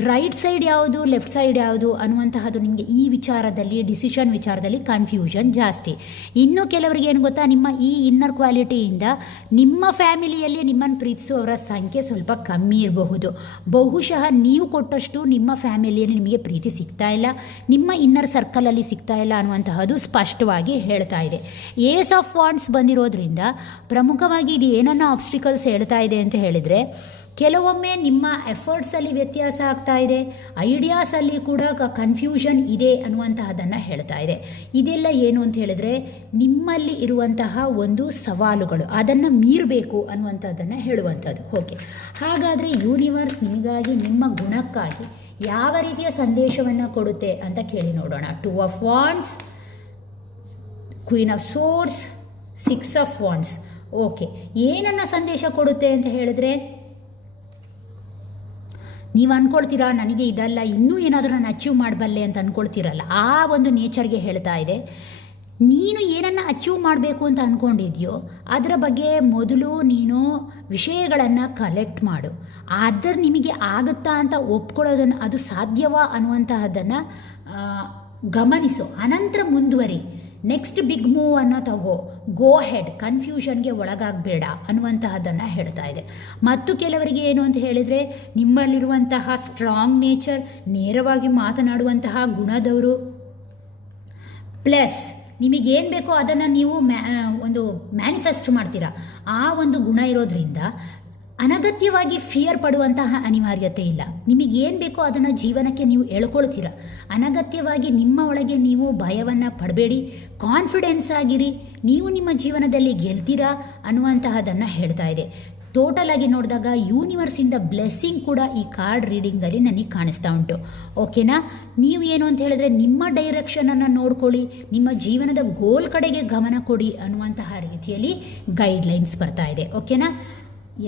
ರೈಟ್ ಸೈಡ್ ಯಾವುದು, ಲೆಫ್ಟ್ ಸೈಡ್ ಯಾವುದು ಅನ್ನುವಂತಹದ್ದು ನಿಮಗೆ ಈ ವಿಚಾರದಲ್ಲಿ, ಡಿಸಿಷನ್ ವಿಚಾರದಲ್ಲಿ ಕನ್ಫ್ಯೂಷನ್ ಜಾಸ್ತಿ. ಇನ್ನು ಕೆಲವರಿಗೆ ಏನು ಗೊತ್ತಾ, ನಿಮ್ಮ ಈ ಇನ್ನರ್ ಕ್ವಾಲಿಟಿಯಿಂದ ನಿಮ್ಮ ಫ್ಯಾಮಿಲಿಯಲ್ಲಿ ನಿಮ್ಮನ್ನು ಪ್ರೀತಿಸುವವರ ಸಂಖ್ಯೆ ಸ್ವಲ್ಪ ಕಮ್ಮಿ ಇರಬಹುದು. ಬಹುಶಃ ನೀವು ಕೊಟ್ಟಷ್ಟು ನಿಮ್ಮ ಫ್ಯಾಮಿಲಿಯಲ್ಲಿ ನಿಮಗೆ ಪ್ರೀತಿ ಸಿಗ್ತಾ ಇಲ್ಲ, ನಿಮ್ಮ ಇನ್ನರ್ ಸರ್ಕಲಲ್ಲಿ ಸಿಗ್ತಾ ಇಲ್ಲ ಅನ್ನುವಂತಹದ್ದು ಸ್ಪಷ್ಟವಾಗಿ ಹೇಳ್ತಾ ಇದೆ. ಏಸ್ ಆಫ್ ವಾಂಡ್ಸ್ ಬಂದಿರೋದ್ರಿಂದ ಪ್ರಮುಖವಾಗಿ ಇದು ಏನನ್ನ ಆಬ್ಸ್ಟಿಕಲ್ಸ್ ಹೇಳ್ತಾ ಇದೆ ಅಂತ ಹೇಳಿದರೆ, ಕೆಲವೊಮ್ಮೆ ನಿಮ್ಮ ಎಫರ್ಟ್ಸಲ್ಲಿ ವ್ಯತ್ಯಾಸ ಆಗ್ತಾ ಇದೆ, ಐಡಿಯಾಸಲ್ಲಿ ಕೂಡ ಕನ್ಫ್ಯೂಷನ್ ಇದೆ ಅನ್ನುವಂತಹದ್ದನ್ನು ಹೇಳ್ತಾ ಇದೆ. ಇದೆಲ್ಲ ಏನು ಅಂತ ಹೇಳಿದ್ರೆ, ನಿಮ್ಮಲ್ಲಿ ಇರುವಂತಹ ಒಂದು ಸವಾಲುಗಳು, ಅದನ್ನು ಮೀರಬೇಕು ಅನ್ನುವಂಥದ್ದನ್ನು ಹೇಳುವಂಥದ್ದು. ಓಕೆ, ಹಾಗಾದರೆ ಯೂನಿವರ್ಸ್ ನಿಮಗಾಗಿ, ನಿಮ್ಮ ಗುಣಕ್ಕಾಗಿ ಯಾವ ರೀತಿಯ ಸಂದೇಶವನ್ನು ಕೊಡುತ್ತೆ ಅಂತ ಕೇಳಿ ನೋಡೋಣ. 2 of wands, queen of swords, 6 of wands. Okay, ಏನನ್ನ ಸಂದೇಶ ಕೊಡುತ್ತೆ ಅಂತ ಹೇಳಿದ್ರೆ, ನೀವು ಅಂದ್ಕೊಳ್ತೀರಾ ನನಗೆ ಇದಲ್ಲ, ಇನ್ನೂ ಏನಾದರೂ ನಾನು ಅಚೀವ್ ಮಾಡಬಲ್ಲೆ ಅಂತ ಅಂದ್ಕೊಳ್ತೀರಲ್ಲ, ಆ ಒಂದು ನೇಚರ್ಗೆ ಹೇಳ್ತಾ ಇದೆ. ನೀನು ಏನನ್ನು ಅಚೀವ್ ಮಾಡಬೇಕು ಅಂತ ಅಂದ್ಕೊಂಡಿದ್ಯೋ ಅದರ ಬಗ್ಗೆ ಮೊದಲು ನೀನು ವಿಷಯಗಳನ್ನು ಕಲೆಕ್ಟ್ ಮಾಡು. ನಿಮಗೆ ಆಗುತ್ತಾ ಅಂತ ಒಪ್ಕೊಳ್ಳೋದನ್ನು, ಅದು ಸಾಧ್ಯವಾ ಅನ್ನುವಂತಹದ್ದನ್ನು ಗಮನಿಸು. ಅನಂತರ ಮುಂದುವರಿ. ನೆಕ್ಸ್ಟ್ ಬಿಗ್ ಮೂವ್ ಅನ್ನೋ ತಗೋ. ಗೋ ಹೆಡ್. ಕನ್ಫ್ಯೂಷನ್ಗೆ ಒಳಗಾಗಬೇಡ ಅನ್ನುವಂತಹದ್ದನ್ನು ಹೇಳ್ತಾ ಇದೆ. ಮತ್ತು ಕೆಲವರಿಗೆ ಏನು ಅಂತ ಹೇಳಿದರೆ, ನಿಮ್ಮಲ್ಲಿರುವಂತಹ ಸ್ಟ್ರಾಂಗ್ ನೇಚರ್, ನೇರವಾಗಿ ಮಾತನಾಡುವಂತಹ ಗುಣದವರು, ಪ್ಲಸ್ ನಿಮಗೇನು ಬೇಕೋ ಅದನ್ನು ನೀವು ಒಂದು ಮ್ಯಾನಿಫೆಸ್ಟ್ ಮಾಡ್ತೀರಾ. ಆ ಒಂದು ಗುಣ ಇರೋದ್ರಿಂದ ಅನಗತ್ಯವಾಗಿ ಫಿಯರ್ ಪಡುವಂತಹ ಅನಿವಾರ್ಯತೆ ಇಲ್ಲ. ನಿಮಗೇನು ಬೇಕೋ ಅದನ್ನು ಜೀವನಕ್ಕೆ ನೀವು ಎಳ್ಕೊಳ್ತೀರ. ಅನಗತ್ಯವಾಗಿ ನಿಮ್ಮ ಒಳಗೆ ನೀವು ಭಯವನ್ನು ಪಡಬೇಡಿ. ಕಾನ್ಫಿಡೆನ್ಸ್ ಆಗಿರಿ. ನೀವು ನಿಮ್ಮ ಜೀವನದಲ್ಲಿ ಗೆಲ್ತೀರಾ ಅನ್ನುವಂತಹದನ್ನು ಹೇಳ್ತಾ ಇದೆ. ಟೋಟಲ್ ಆಗಿ ನೋಡಿದಾಗ ಯೂನಿವರ್ಸಿಂದ ಬ್ಲೆಸ್ಸಿಂಗ್ ಕೂಡ ಈ ಕಾರ್ಡ್ ರೀಡಿಂಗಲ್ಲಿ ನನಗೆ ಕಾಣಿಸ್ತಾ ಉಂಟು. ಓಕೆನಾ? ನೀವು ಏನು ಅಂತ ಹೇಳಿದ್ರೆ ನಿಮ್ಮ ಡೈರೆಕ್ಷನನ್ನು ನೋಡ್ಕೊಳ್ಳಿ, ನಿಮ್ಮ ಜೀವನದ ಗೋಲ್ ಕಡೆಗೆ ಗಮನ ಕೊಡಿ ಅನ್ನುವಂತಹ ರೀತಿಯಲ್ಲಿ ಗೈಡ್ಲೈನ್ಸ್ ಬರ್ತಾ ಇದೆ. ಓಕೆನಾ?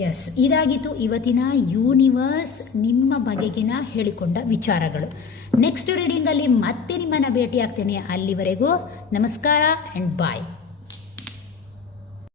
ಎಸ್, ಇದಾಗಿತ್ತು ಇವತ್ತಿನ ಯೂನಿವರ್ಸ್ ನಿಮ್ಮ ಬಗೆಗಿನ ಹೇಳಿಕೊಂಡ ವಿಚಾರಗಳು. ನೆಕ್ಸ್ಟ್ ರೀಡಿಂಗಲ್ಲಿ ಮತ್ತೆ ನಿಮ್ಮನ್ನು ಭೇಟಿ ಆಗ್ತೇನೆ. ಅಲ್ಲಿವರೆಗೂ ನಮಸ್ಕಾರ ಆ್ಯಂಡ್ ಬಾಯ್.